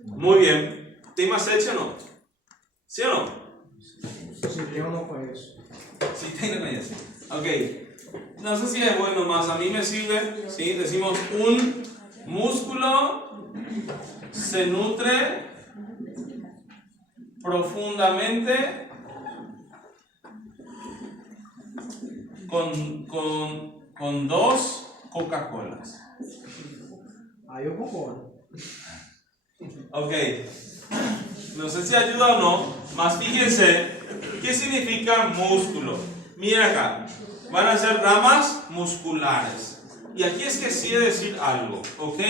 Muy bien. ¿Tema sexy o no? ¿Sí o no? Si yo no conheço. Sí, tienen ahí así. Ok. No sé si es bueno más. A mí me sirve, ¿sí? Decimos un músculo se nutre profundamente con dos Coca-Colas. Aí eu concordo. Ok. No sé si ayuda o no, mas fíjense, ¿qué significa músculo? Miren acá, van a ser ramas musculares. Y aquí es que sí he de decir algo, ¿ok?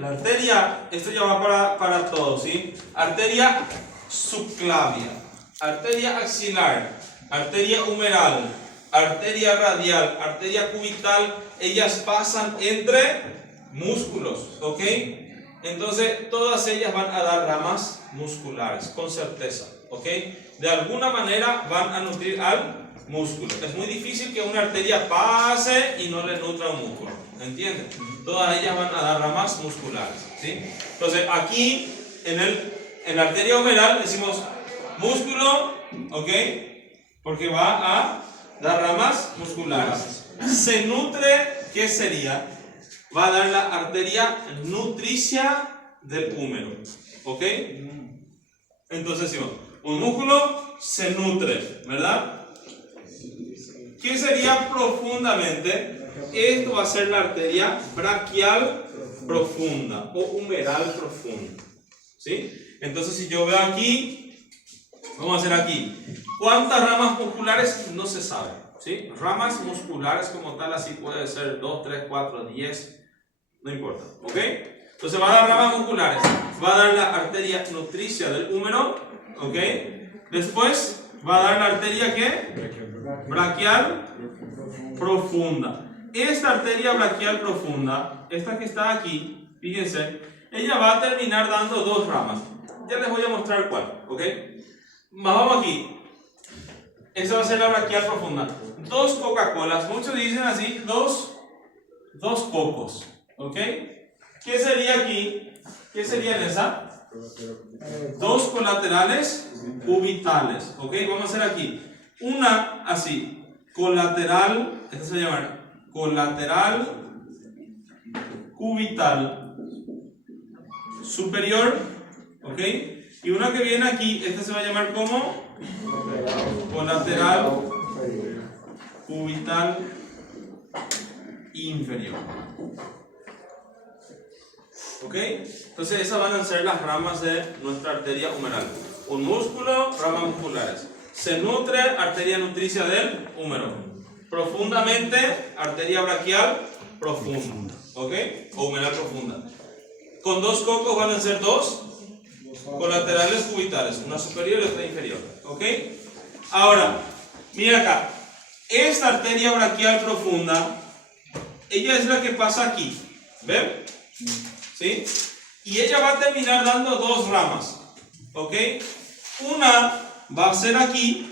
La arteria, esto ya va para todos, ¿sí? Arteria subclavia, arteria axilar, arteria humeral, arteria radial, arteria cubital, ellas pasan entre músculos, ¿ok? Entonces, todas ellas van a dar ramas musculares, con certeza, ¿ok? De alguna manera van a nutrir al músculo. Es muy difícil que una arteria pase y no le nutra un músculo, ¿entienden? Todas ellas van a dar ramas musculares, ¿sí? Entonces, aquí, en la arteria humeral, decimos músculo, ¿ok? Porque va a dar ramas musculares. Se nutre, ¿qué sería? Va a dar la arteria nutricia del húmero. ¿Ok? Entonces, sí, un músculo se nutre, ¿verdad? ¿Qué sería profundamente? Esto va a ser la arteria braquial profunda o humeral profunda. ¿Sí? Entonces, si yo veo aquí, vamos a hacer aquí. ¿Cuántas ramas musculares? No se sabe. ¿Sí? Ramas musculares como tal, así puede ser 2, 3, 4, 10, no importa. ¿Ok? Entonces va a dar ramas musculares, va a dar la arteria nutricia del húmero. ¿Ok? Después va a dar la arteria ¿qué? Braquial profunda. Esta arteria braquial profunda, esta que está aquí, fíjense, ella va a terminar dando dos ramas. Ya les voy a mostrar cuál, ¿ok? Vamos aquí. Esa va a ser la braquial profunda. Dos Coca-Colas, muchos dicen así, dos cocos, ¿ok? ¿Qué sería aquí? ¿Qué sería en esa? Dos colaterales cubitales, ¿ok? Vamos a hacer aquí. Una así, colateral, esta se va a llamar colateral cubital superior, ¿ok? Y una que viene aquí, esta se va a llamar como colateral cubital inferior. ¿Ok? Entonces esas van a ser las ramas de nuestra arteria humeral. Un músculo, ramas musculares. Se nutre, arteria nutricia del húmero. Profundamente, arteria braquial profunda. ¿Ok? O humeral profunda. Con dos cocos van a ser dos colaterales cubitales, una superior y otra inferior. ¿Ok? Ahora, mira acá. Esta arteria braquial profunda, ella es la que pasa aquí. ¿Ven? ¿Sí? Y ella va a terminar dando dos ramas. ¿Ok? Una va a ser aquí,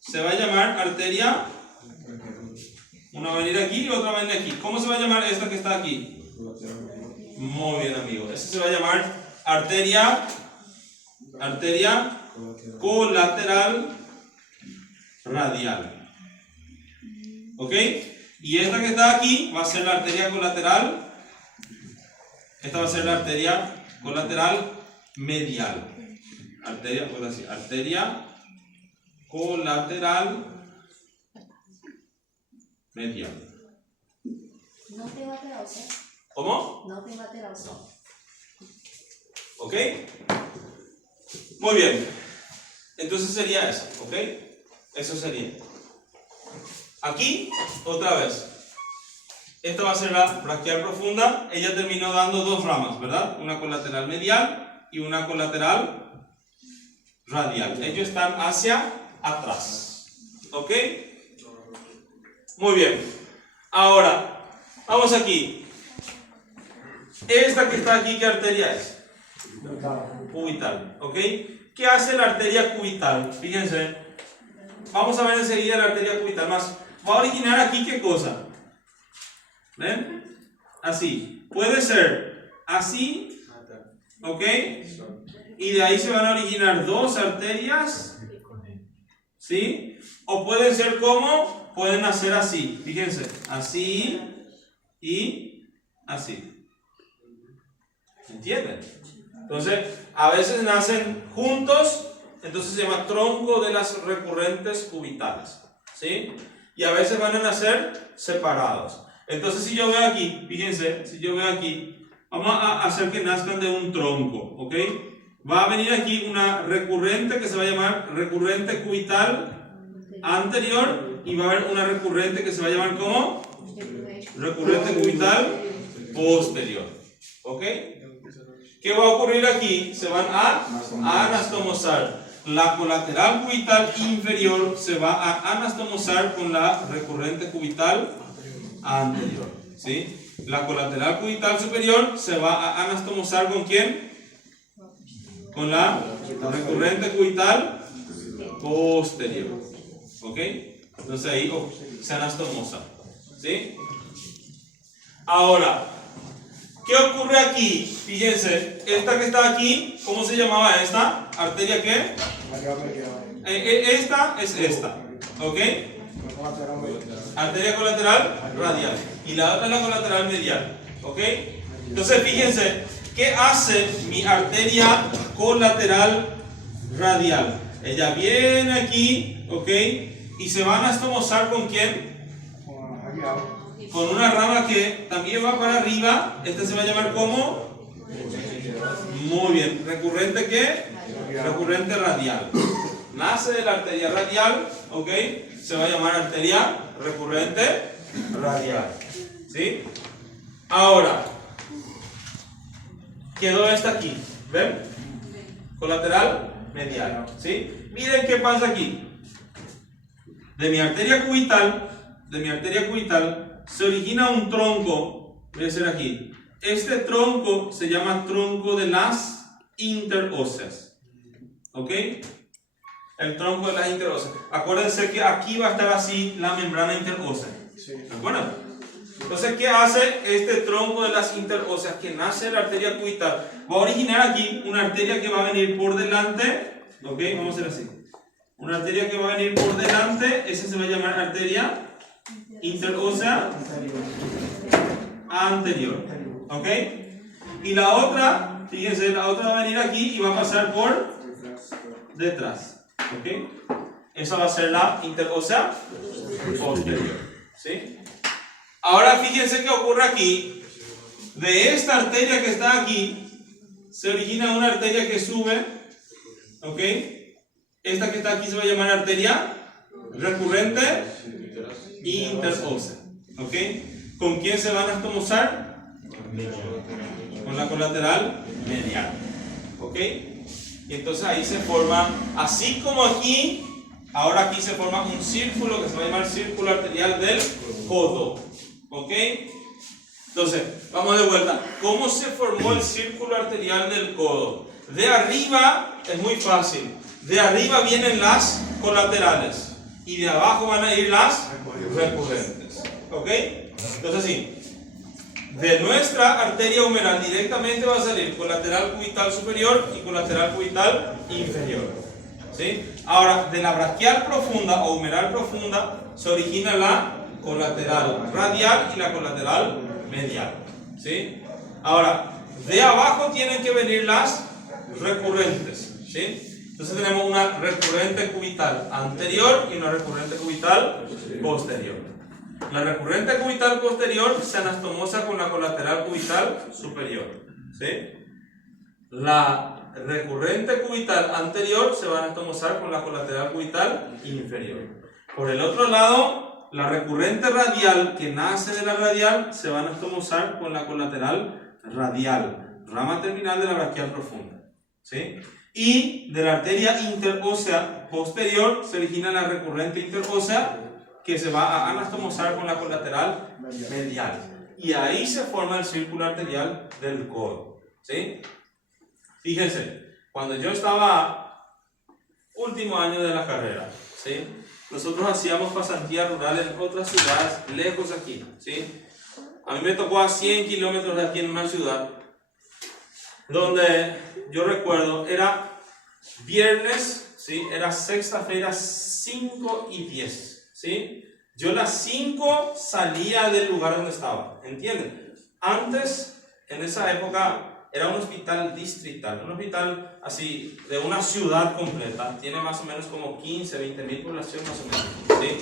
se va a llamar arteria. Una va a venir aquí y otra va a venir aquí. ¿Cómo se va a llamar esta que está aquí? Muy bien, amigo. Esta se va a llamar arteria colateral radial. ¿Ok? Y esta que está aquí va a ser la arteria colateral. Esta va a ser la arteria colateral medial. Arteria colateral medial. No tengo alteración. ¿Cómo? No tengo alteración. ¿Ok? Muy bien. Entonces sería eso. ¿Ok? Eso sería. Aquí, otra vez. Esta va a ser la braquial profunda. Ella terminó dando dos ramas, ¿verdad? Una colateral medial y una colateral radial. Ellos están hacia atrás. ¿Ok? Muy bien. Ahora, vamos aquí. Esta que está aquí, ¿qué arteria es? Cubital. ¿Ok? ¿Qué hace la arteria cubital? Fíjense. Vamos a ver enseguida la arteria cubital. Más, va a originar aquí ¿qué cosa? ¿Ven? Así. Puede ser así. ¿Ok? Y de ahí se van a originar dos arterias. ¿Sí? O pueden ser como, pueden hacer así. Fíjense. Así y así. ¿Entienden? Entonces, a veces nacen juntos. Entonces se llama tronco de las recurrentes cubitales. ¿Sí? Y a veces van a nacer separados. Entonces si yo veo aquí, fíjense, si yo veo aquí, vamos a hacer que nazcan de un tronco, ¿ok? Va a venir aquí una recurrente que se va a llamar recurrente cubital anterior y va a haber una recurrente que se va a llamar ¿cómo? Recurrente cubital posterior, ¿ok? ¿Qué va a ocurrir aquí? Se van a anastomosar. La colateral cubital inferior se va a anastomosar con la recurrente cubital anterior, ¿sí? La colateral cubital superior se va a anastomosar ¿con quién? Con la recurrente cubital posterior, ¿ok? Entonces ahí se anastomosa, ¿sí? Ahora, ¿qué ocurre aquí? Fíjense, esta que está aquí, ¿cómo se llamaba esta? ¿Arteria qué? Esta es esta, ¿ok? Arteria colateral radial. Y la otra es la colateral medial, ¿ok? Entonces fíjense, ¿qué hace mi arteria colateral radial? Ella viene aquí, ¿ok? Y se va a anastomosar ¿con quién? Con una rama que también va para arriba. Este se va a llamar ¿cómo? Muy bien. ¿Recurrente qué? Recurrente radial. Nace de la arteria radial, ¿ok? Se va a llamar arteria recurrente radial. ¿Sí? Ahora, quedó esta aquí. ¿Ven? Colateral medial. ¿Sí? Miren qué pasa aquí. De mi arteria cubital se origina un tronco. Voy a hacer aquí. Este tronco se llama tronco de las interóseas. ¿Ok? El tronco de las interóseas. Acuérdense que aquí va a estar así la membrana interósea. ¿De acuerdo? Entonces, ¿qué hace este tronco de las interóseas que nace de la arteria cubital? Va a originar aquí una arteria que va a venir por delante. ¿Ok? Vamos a hacer así. Una arteria que va a venir por delante. Esa se va a llamar arteria interósea anterior. ¿Ok? Y la otra, fíjense, la otra va a venir aquí y va a pasar por detrás. ¿Ok? Esa va a ser la interósea posterior. ¿Sí? Ahora fíjense qué ocurre aquí. De esta arteria que está aquí se origina una arteria que sube. ¿Ok? Esta que está aquí se va a llamar arteria recurrente interósea. ¿Ok? ¿Con quién se van a anastomosar? Con la colateral medial. ¿Ok? Y entonces ahí se forma, así como aquí, ahora aquí se forma un círculo que se va a llamar círculo arterial del codo. ¿Ok? Entonces, vamos de vuelta. ¿Cómo se formó el círculo arterial del codo? De arriba es muy fácil. De arriba vienen las colaterales y de abajo van a ir las recurrentes. ¿Ok? Entonces sí, de nuestra arteria humeral directamente va a salir colateral cubital superior y colateral cubital inferior. ¿Sí? Ahora, de la braquial profunda o humeral profunda se origina la colateral radial y la colateral medial. ¿Sí? Ahora, de abajo tienen que venir las recurrentes. ¿Sí? Entonces tenemos una recurrente cubital anterior y una recurrente cubital posterior. La recurrente cubital posterior se anastomosa con la colateral cubital superior. ¿Sí? La recurrente cubital anterior se va a anastomosar con la colateral cubital inferior. Por el otro lado, la recurrente radial que nace de la radial se va a anastomosar con la colateral radial, rama terminal de la braquial profunda. ¿Sí? Y de la arteria interósea posterior se origina la recurrente interósea que se va a anastomosar con la colateral medial. Y ahí se forma el círculo arterial del codo. ¿Sí? Fíjense, cuando yo estaba último año de la carrera, ¿sí? Nosotros hacíamos pasantías rurales en otras ciudades lejos de aquí. ¿Sí? A mí me tocó a 100 kilómetros de aquí en una ciudad donde yo recuerdo era viernes, ¿sí? Era sexta-feira 5 y 10, ¿sí? Yo a las 5 salía del lugar donde estaba, ¿entienden? Antes, en esa época, era un hospital distrital, un hospital así de una ciudad completa, tiene más o menos como 15, 20 mil población más o menos, ¿sí?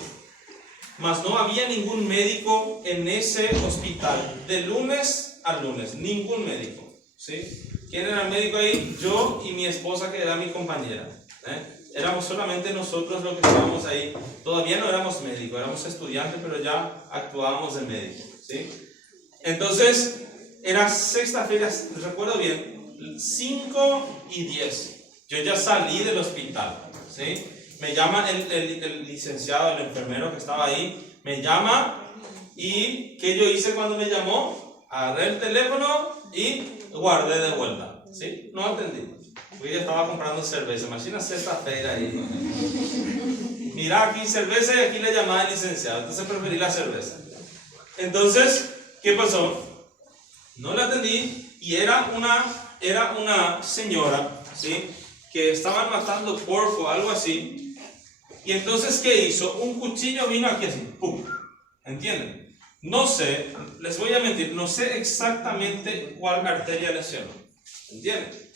Mas no había ningún médico en ese hospital, de lunes a lunes, ningún médico, ¿sí? ¿Quién era el médico ahí? Yo y mi esposa, que era mi compañera. Éramos solamente nosotros los que estábamos ahí. Todavía no éramos médicos, éramos estudiantes, pero ya actuábamos de médico. ¿Sí? Entonces, era sexta-feira, recuerdo bien, 5 y 10. Yo ya salí del hospital. ¿Sí? Me llama el licenciado, el enfermero que estaba ahí, me llama y ¿qué yo hice cuando me llamó? Agarré el teléfono y guardé de vuelta, ¿sí? No atendí, porque ella estaba comprando cerveza. Imagina sexta-feira ahí. Mira, aquí cerveza y aquí le llamaba el licenciado, entonces preferí la cerveza. Entonces, ¿qué pasó? No la atendí y era una señora, ¿sí? Que estaban matando porco o algo así. Y entonces, ¿qué hizo? Un cuchillo vino aquí así, ¡pum! ¿Entienden? No sé, les voy a mentir, no sé exactamente cuál arteria lesionó. ¿Entienden?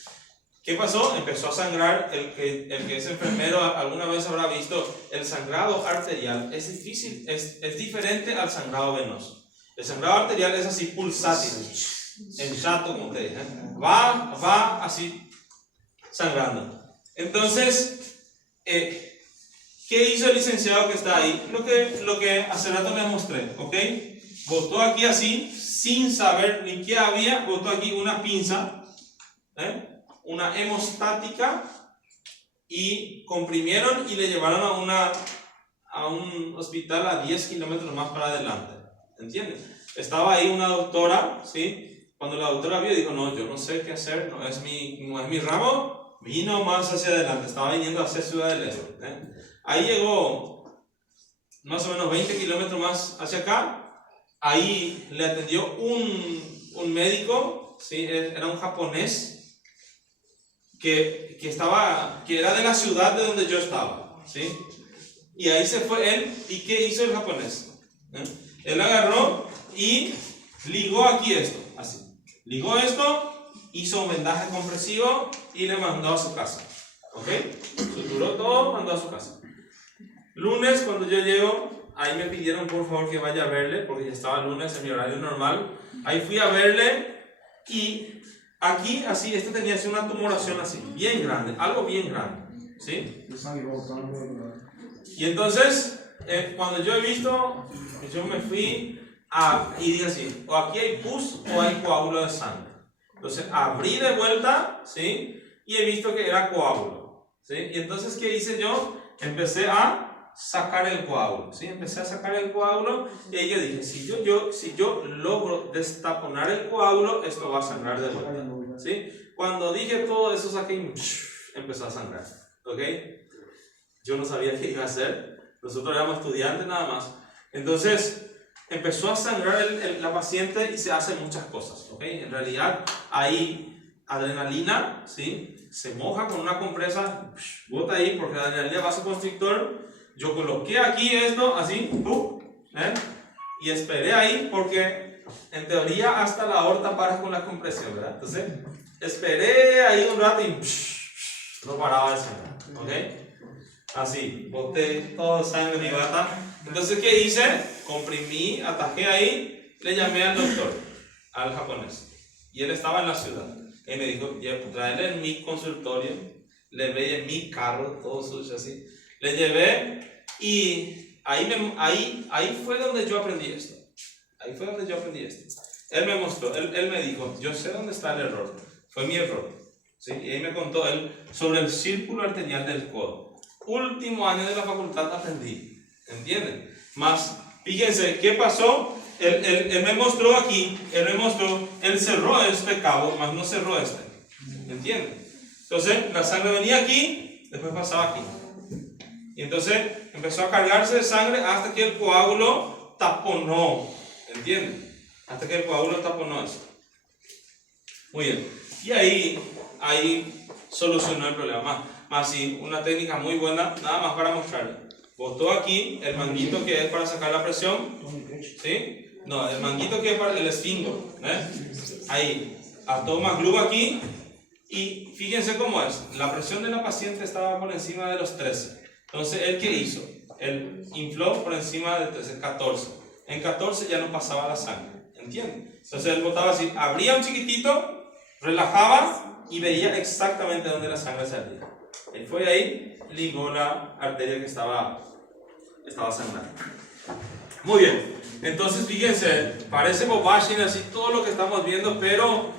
¿Qué pasó? Empezó a sangrar. El que es enfermero alguna vez habrá visto el sangrado arterial. Es difícil, es diferente al sangrado venoso. El sangrado arterial es así pulsátil, en chato, como te dije. Va así sangrando. Entonces, ¿qué hizo el licenciado que está ahí? Lo que hace rato les mostré, ¿ok? Botó aquí así, sin saber ni qué había, botó aquí una pinza, una hemostática, y comprimieron y le llevaron a un hospital a 10 kilómetros más para adelante. ¿Entiendes? Estaba ahí una doctora, ¿sí? Cuando la doctora vio, dijo, no, yo no sé qué hacer, no es mi ramo, vino más hacia adelante, estaba viniendo hacia Ciudad del Este. Ahí llegó más o menos 20 kilómetros más hacia acá. Ahí le atendió un médico, ¿sí? Era un japonés que era de la ciudad de donde yo estaba, ¿sí? Y ahí se fue él. ¿Y qué hizo el japonés? Él agarró y ligó aquí esto, así. Ligó esto, hizo un vendaje compresivo y le mandó a su casa. ¿Ok? Suturó todo, mandó a su casa. Lunes, cuando yo llego, ahí me pidieron por favor que vaya a verle, porque ya estaba el lunes en mi horario normal. Ahí fui a verle y aquí, así, este tenía así una tumoración así, bien grande, algo bien grande, ¿sí? Y entonces, cuando yo he visto, yo me fui y dije así, o aquí hay pus o hay coágulo de sangre. Entonces abrí de vuelta, ¿sí? Y he visto que era coágulo, ¿sí? Y entonces, ¿qué hice yo? Empecé a sacar el coágulo, ¿sí? Empecé a sacar el coágulo y ahí yo dije, si yo logro destaponar el coágulo, esto va a sangrar de vuelta, ¿sí? Cuando dije todo eso, saqué y empezó a sangrar, ¿ok? Yo no sabía qué iba a hacer, nosotros éramos estudiantes nada más. Entonces empezó a sangrar la paciente y se hacen muchas cosas, ¿ok? En realidad hay adrenalina, ¿sí? Se moja con una compresa, bota ahí porque la adrenalina vasoconstrictor. Yo coloqué aquí esto, así, y esperé ahí porque en teoría hasta la aorta para con la compresión, ¿verdad? Entonces esperé ahí un rato y no paraba de sangrar, ¿ok? Así, boté todo sangre y bata. Entonces, ¿qué hice? Comprimí, atajé ahí, le llamé al doctor, al japonés, y él estaba en la ciudad. Y me dijo, tráele en mi consultorio, le veía en mi carro, todo sucio así. Le llevé y ahí fue donde yo aprendí esto. Ahí fue donde yo aprendí esto. Él me mostró, él me dijo, yo sé dónde está el error. Fue mi error, ¿sí? Y ahí me contó él sobre el círculo arterial del codo. Último año de la facultad aprendí, ¿entienden? Más, fíjense, ¿qué pasó? Él me mostró aquí, él cerró este cabo, más no cerró este, ¿entienden? Entonces, la sangre venía aquí, después pasaba aquí. Y entonces empezó a cargarse de sangre hasta que el coágulo taponó, ¿entienden? Hasta que el coágulo taponó eso. Muy bien. Y ahí solucionó el problema. Más sí, una técnica muy buena, nada más para mostrarle. Botó aquí el manguito que es para sacar la presión, ¿sí? No, el manguito que es para el esfínter, ahí, ató más glue aquí y fíjense cómo es. La presión de la paciente estaba por encima de los 13. Entonces, ¿él qué hizo? Él infló por encima de 13, 14. En 14 ya no pasaba la sangre, ¿entienden? Entonces él botaba así, abría un chiquitito, relajaba y veía exactamente dónde la sangre salía. Él fue ahí, ligó la arteria que estaba sangrando. Muy bien, entonces fíjense, parece bobashing así todo lo que estamos viendo, pero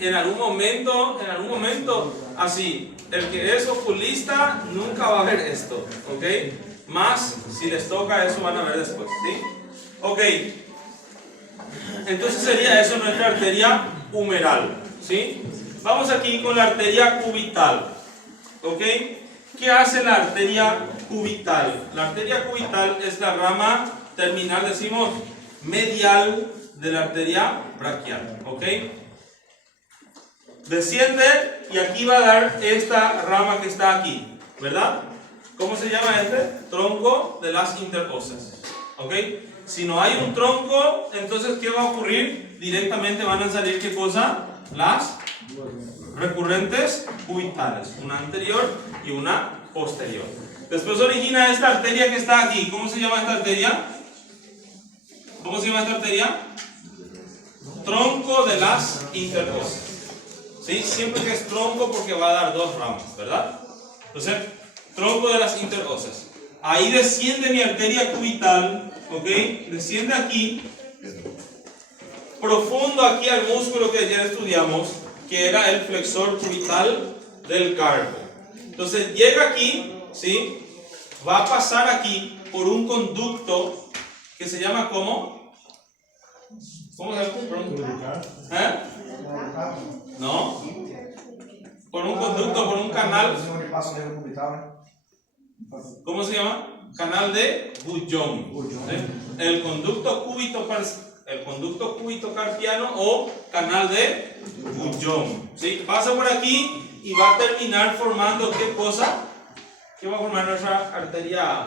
en algún momento, así, el que es oculista nunca va a ver esto, ¿ok? Más, si les toca eso van a ver después, ¿sí? Ok, entonces sería eso nuestra arteria humeral, ¿sí? Vamos aquí con la arteria cubital, ¿ok? ¿Qué hace la arteria cubital? La arteria cubital es la rama terminal, decimos, medial de la arteria braquial, ¿ok? Desciende y aquí va a dar esta rama que está aquí, ¿verdad? ¿Cómo se llama este? Tronco de las interóseas, ¿ok? Si no hay un tronco, entonces ¿qué va a ocurrir? Directamente van a salir ¿qué cosa? Las recurrentes cubitales, una anterior y una posterior. Después origina esta arteria que está aquí. ¿Cómo se llama esta arteria? ¿Cómo se llama esta arteria? Tronco de las interóseas. ¿Sí? Siempre que es tronco porque va a dar dos ramas, ¿verdad? Entonces, tronco de las interóseas. Ahí desciende mi arteria cubital, ¿ok? Desciende aquí, profundo aquí al músculo que ayer estudiamos, que era el flexor cubital del carpo. Entonces llega aquí, ¿sí? Va a pasar aquí por un conducto que se llama ¿cómo? ¿Cómo se llama? ¿Eh? No. Por un conducto, por un canal. ¿Cómo se llama? Canal de Bullón. ¿Sí? El conducto cúbito-carpiano o canal de Bullón. ¿Sí? Pasa por aquí y va a terminar formando ¿qué cosa? ¿Qué va a formar nuestra arteria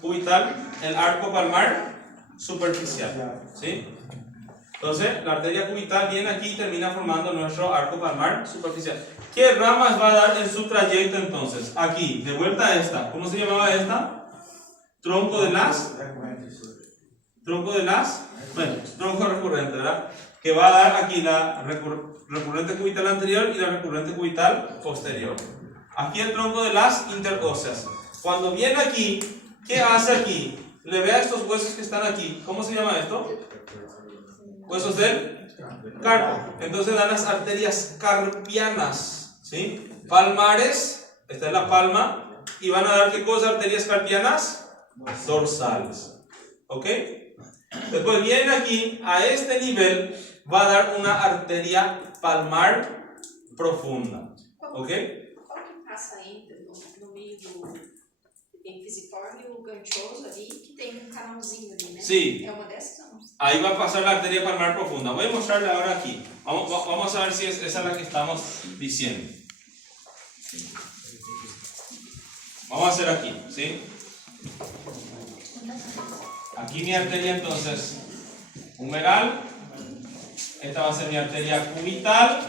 cubital? El arco palmar superficial. ¿Sí? Entonces, la arteria cubital viene aquí y termina formando nuestro arco palmar superficial. ¿Qué ramas va a dar en su trayecto entonces? Aquí, de vuelta a esta. ¿Cómo se llamaba esta? Tronco de las. Bueno, tronco recurrente, ¿verdad? Que va a dar aquí la recurrente cubital anterior y la recurrente cubital posterior. Aquí el tronco de las interóseas. Cuando viene aquí, ¿qué hace aquí? Le ve a estos huesos que están aquí. ¿Cómo se llama esto? Huesos del carpo. Entonces dan las arterias carpianas, ¿sí? Palmares, esta es la palma, y van a dar ¿qué cosa? Arterias carpianas dorsales. ¿Ok? Después viene aquí, a este nivel, va a dar una arteria palmar profunda. ¿Ok? Qual que passa entre no meio do tem pisiforme e o ganchoso ali, que tem canalzinho ali, né? Sí. É uma dessas ou não? Ahí va a pasar la arteria palmar profunda. Voy a mostrarle ahora aquí. Vamos a ver si esa es la que estamos diciendo. Vamos a hacer aquí, ¿sí? Aquí mi arteria entonces humeral. Esta va a ser mi arteria cubital.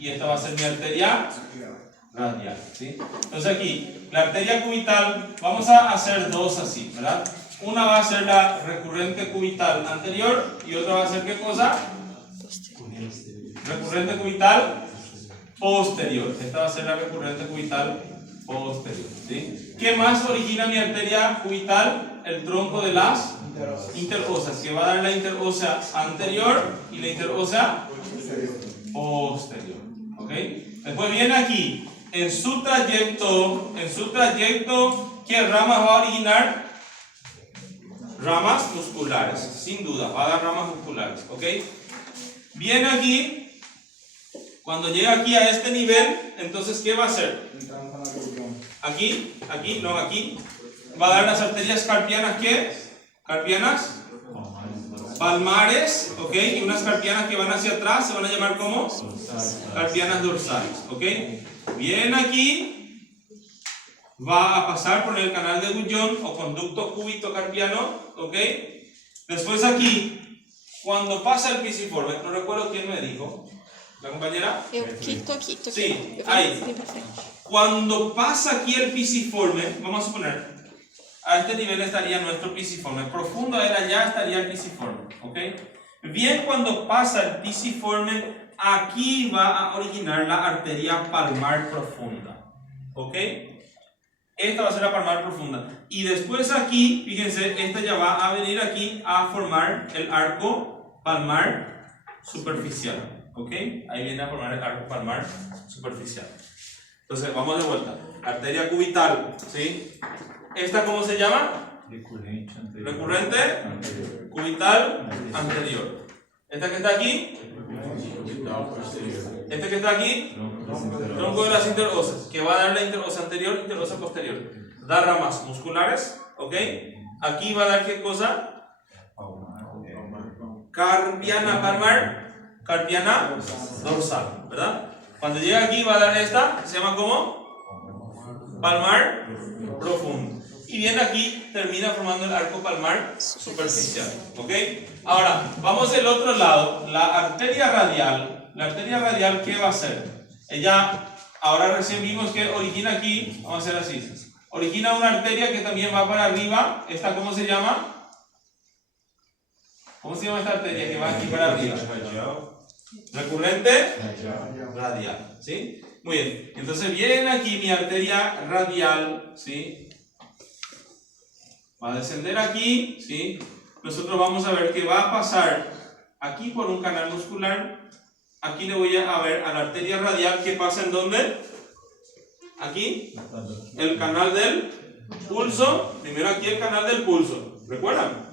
Y esta va a ser mi arteria radial, ¿sí? Entonces aquí, la arteria cubital, vamos a hacer dos así, ¿verdad? Una va a ser la recurrente cubital anterior y otra va a ser ¿qué cosa? Recurrente cubital posterior. Esta va a ser la recurrente cubital posterior, ¿sí? ¿Qué más origina mi arteria cubital? El tronco de las interóseas, que va a dar la interósea anterior y la interósea posterior, ¿ok? Después viene aquí, en su trayecto, ¿qué ramas va a originar? Ramas musculares, sin duda, va a dar ramas musculares, ¿ok? Viene aquí, cuando llega aquí a este nivel, entonces ¿qué va a hacer? Aquí, va a dar las arterias carpianas, ¿qué? Carpianas palmares, ¿ok? Y unas carpianas que van hacia atrás se van a llamar como carpianas dorsales, ¿ok? Viene aquí. Va a pasar por el canal de Bullón o conducto cúbito-carpiano, ¿ok? Después aquí, cuando pasa el pisiforme, no recuerdo quién me dijo, ¿la compañera? Tô aqui. Sí, ahí. Cuando pasa aquí el pisiforme, vamos a suponer, a este nivel estaría nuestro pisiforme, profundo era allá estaría el pisiforme, ¿ok? Bien, cuando pasa el pisiforme, aquí va a originar la arteria palmar profunda, ¿ok? Esta va a ser la palmar profunda. Y después aquí, fíjense, esta ya va a venir aquí a formar el arco palmar superficial. ¿Ok? Ahí viene a formar el arco palmar superficial. Entonces, vamos de vuelta. Arteria cubital, ¿sí? ¿Esta cómo se llama? Recurrente anterior. Recurrente cubital anterior. ¿Esta que está aquí? Este que está aquí, tronco de las interóseas, que va a dar la interósea anterior y interósea posterior. Da ramas musculares, ¿ok? Aquí va a dar ¿qué cosa? Carpiana palmar, carpiana dorsal, ¿verdad? Cuando llega aquí va a dar esta, se llama como palmar profundo. y viene aquí, termina formando el arco palmar superficial. ¿Ok? Ahora, vamos del otro lado. La arteria radial, ¿qué va a hacer? Ella, ahora recién vimos que origina aquí, vamos a hacer así. Origina una arteria que también va para arriba. ¿Esta cómo se llama? ¿Cómo se llama esta arteria que va aquí para arriba? Recurrente radial. ¿Sí? Muy bien. Entonces viene aquí mi arteria radial. ¿Sí? Va a descender aquí. ¿Sí? Nosotros vamos a ver que va a pasar aquí por un canal muscular. Aquí le voy a ver a la arteria radial que pasa en dónde? Aquí. El canal del pulso. Primero aquí el canal del pulso. ¿Recuerdan?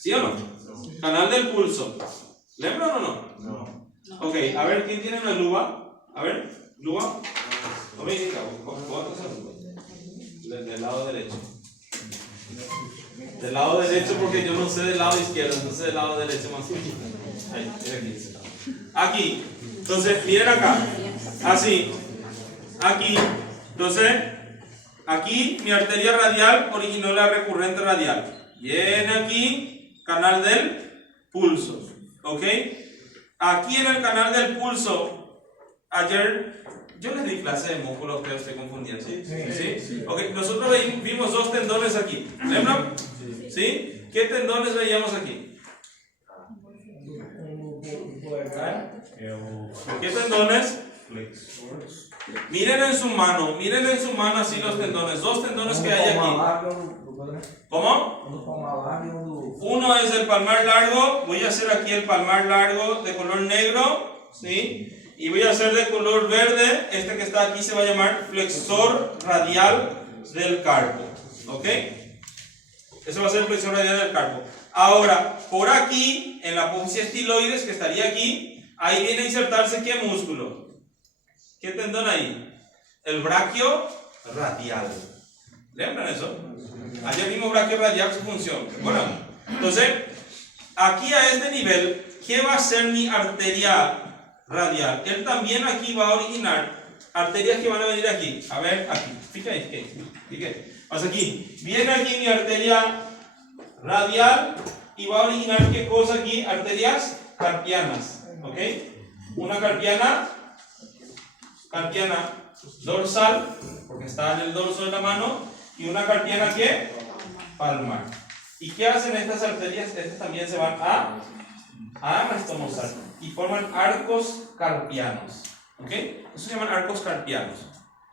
¿Sí o no? Canal del pulso. ¿Lembran o no? No. Ok, a ver, ¿quién tiene una luva? A ver, luva. No me diga, del lado derecho. Del lado derecho porque yo no sé del lado izquierdo, entonces del lado derecho más bien. Ahí, mira aquí. Aquí. Entonces, miren acá. Así. Aquí. Entonces, aquí mi arteria radial originó la recurrente radial. Viene aquí, canal del pulso. ¿Ok? Aquí en el canal del pulso, ayer yo les di clase de músculos, creo que estoy confundiendo. ¿Sí? Ok, nosotros vimos dos tendones aquí. ¿Lembran? ¿Sí? ¿Qué tendones veíamos aquí? ¿Qué tendones? Miren en su mano así los tendones. Dos tendones que hay aquí. ¿Cómo? Uno es el palmar largo. Voy a hacer aquí el palmar largo de color negro. ¿Sí? Y voy a hacer de color verde. Este que está aquí se va a llamar flexor radial del carpo. ¿Ok? Ese va a ser el flexor radial del carpo. Ahora, por aquí, en la apófisis estiloides, que estaría aquí, ahí viene a insertarse ¿qué músculo? ¿Qué tendón ahí? El braquio radial. ¿Lembran eso? Ayer vimos braquio radial, su función. Bueno, entonces, aquí a este nivel, ¿qué va a ser mi arteria radial? Él también aquí va a originar arterias que van a venir aquí. A ver, aquí. Fíjate. Pasa aquí. Viene aquí mi arteria radial y va a originar ¿qué cosa aquí? Arterias carpianas. ¿Ok? Una carpiana dorsal, porque está en el dorso de la mano, y una carpiana ¿qué? Palmar. ¿Y qué hacen estas arterias? Estas también se van a anastomosar y forman arcos carpianos. ¿Ok? Eso se llaman arcos carpianos.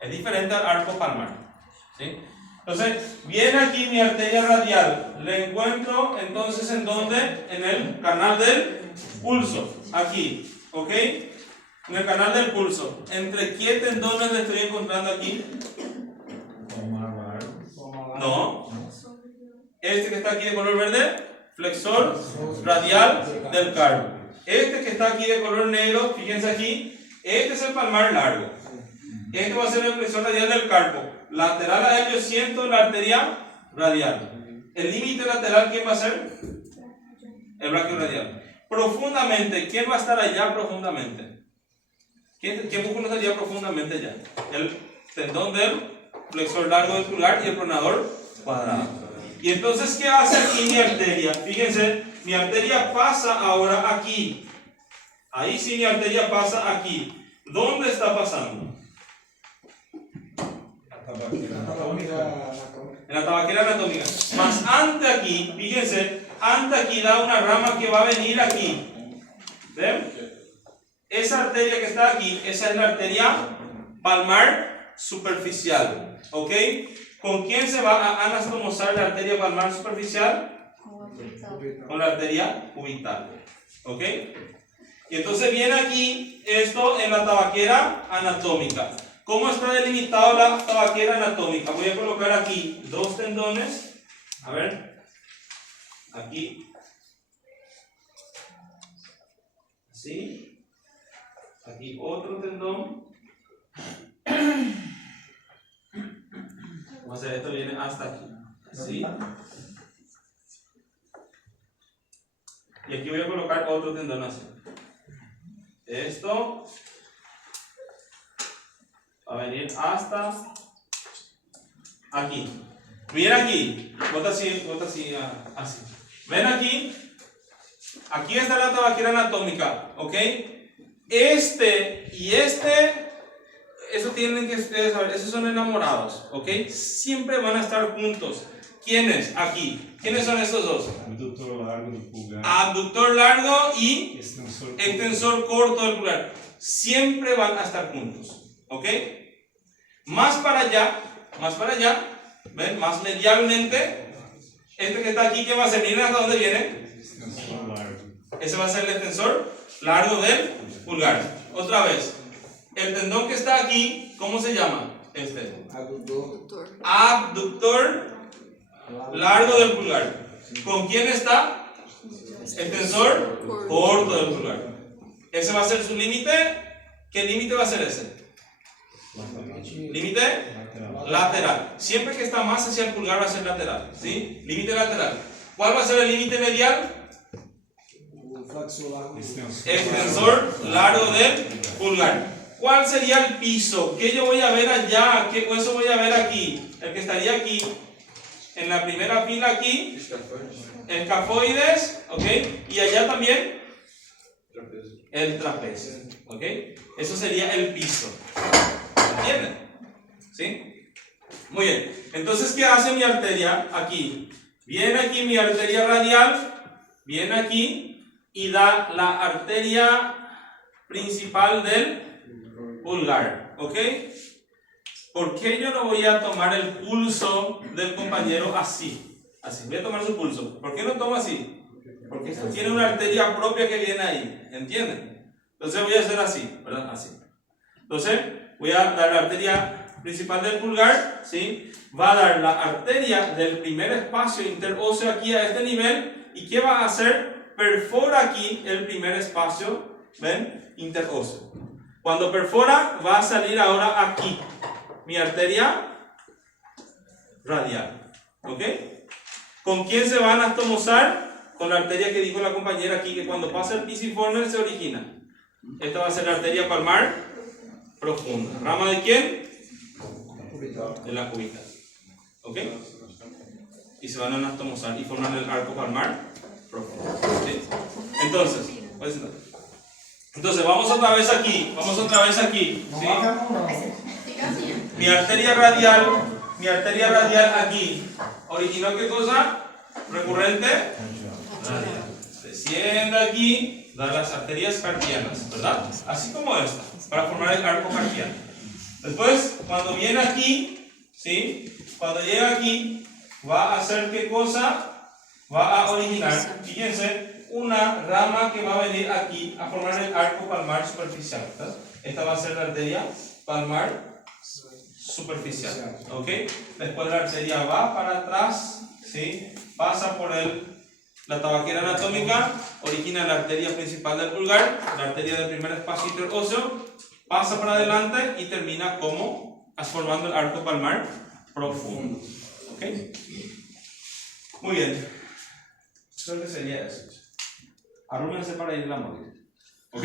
Es diferente al arco palmar. ¿Sí? Entonces, viene aquí mi arteria radial. Le encuentro entonces en dónde? En el canal del pulso. Aquí. ¿Ok? En el canal del pulso. ¿Entre qué tendones le estoy encontrando aquí? No. Este que está aquí de color verde, flexor radial del carpo. Este que está aquí de color negro, fíjense aquí, este es el palmar largo. Este va a ser el flexor radial del carpo. Lateral a él yo siento la arteria radial. El límite lateral, ¿quién va a ser? El braquio radial. Profundamente, ¿quién va a estar allá profundamente? ¿Qué músculo estaría profundamente allá? El tendón del flexor largo del pulgar y el pronador cuadrado. Y entonces, ¿qué hace aquí mi arteria? Fíjense, mi arteria pasa ahora aquí. Ahí sí mi arteria pasa aquí. ¿Dónde está pasando? En la tabaquera anatómica. Más ante aquí, fíjense, ante aquí da una rama que va a venir aquí. ¿Ven? Esa arteria que está aquí, esa es la arteria palmar superficial. ¿Ok? ¿Con quién se va a anastomosar la arteria palmar superficial? Con la arteria cubital. ¿Ok? Y entonces viene aquí esto en la tabaquera anatómica. ¿Cómo está delimitado la tabaquera anatómica? Voy a colocar aquí dos tendones. A ver. Aquí. Así. Aquí otro tendón. Vamos a hacer esto, viene hasta aquí. Así. Y aquí voy a colocar otro tendón así. Esto va a venir hasta aquí. Miren aquí, bota así, así. Ven aquí, aquí está la tabaquera anatómica, ¿ok? Este y este, eso tienen que ustedes saber, esos son enamorados, ¿ok? Siempre van a estar juntos. ¿Quiénes? Aquí. ¿Quiénes son estos dos? Abductor largo del pulgar. Abductor largo y Extensor. extensor corto del pulgar. Siempre van a estar juntos, ¿ok? Más para allá, ¿ven? Más medialmente, este que está aquí, ¿qué va a ser? Miren hasta dónde viene. Extensor largo. Ese va a ser el extensor largo del pulgar. Otra vez, el tendón que está aquí, ¿cómo se llama? Este. Adutor. Abductor largo del pulgar. ¿Con quién está? Extensor corto del pulgar. Ese va a ser su límite. ¿Qué límite va a ser ese? Límite lateral. Siempre que está más hacia el pulgar va a ser lateral. ¿Sí? Límite lateral. ¿Cuál va a ser el límite medial? Extensor largo del pulgar. ¿Cuál sería el piso? ¿Qué yo voy a ver allá? ¿Qué hueso voy a ver aquí? El que estaría aquí. En la primera fila aquí. Escafoides. ¿Ok? Y allá también. El trapecio. ¿Ok? Eso sería el piso. ¿Entienden? ¿Sí? Muy bien. Entonces, ¿qué hace mi arteria aquí? Viene aquí mi arteria radial. Viene aquí. Y da la arteria principal del pulgar. ¿Ok? ¿Por qué yo no voy a tomar el pulso del compañero así? Así. Voy a tomar su pulso. ¿Por qué no tomo así? Porque esto tiene una arteria propia que viene ahí. ¿Entienden? Entonces voy a hacer así, ¿verdad? Así. Entonces voy a dar la arteria principal del pulgar, ¿sí? Va a dar la arteria del primer espacio interóseo aquí a este nivel. ¿Y qué va a hacer? Perfora aquí el primer espacio, ¿ven? Interóseo. Cuando perfora, va a salir ahora aquí mi arteria radial. ¿Ok? ¿Con quién se va a anastomosar? Con la arteria que dijo la compañera aquí, que cuando pasa el pisiforme se origina. Esta va a ser la arteria palmar profunda. ¿Rama de quién? De la cubital. ¿Ok? Y se van a anastomosar y forman el arco palmar profundo. ¿Sí? Entonces, vamos otra vez aquí. ¿Sí? Mi arteria radial aquí. ¿Originó qué cosa? Recurrente. Desciende aquí, da las arterias carpianas, ¿verdad? Así como esta, para formar el arco carpiano. Después, cuando viene aquí, ¿sí? Cuando llega aquí, va a hacer qué cosa? Va a originar, fíjense, una rama que va a venir aquí a formar el arco palmar superficial, ¿verdad? Esta va a ser la arteria palmar superficial, ¿ok? Después la arteria va para atrás, ¿sí? Pasa por la tabaquera anatómica, origina la arteria principal del pulgar, la arteria del primer espacio interóseo, pasa para adelante y termina como formando el arco palmar profundo, ¿ok? Muy bien. Creo que sería eso. Arrúmense para ir a la móvil. ¿Ok?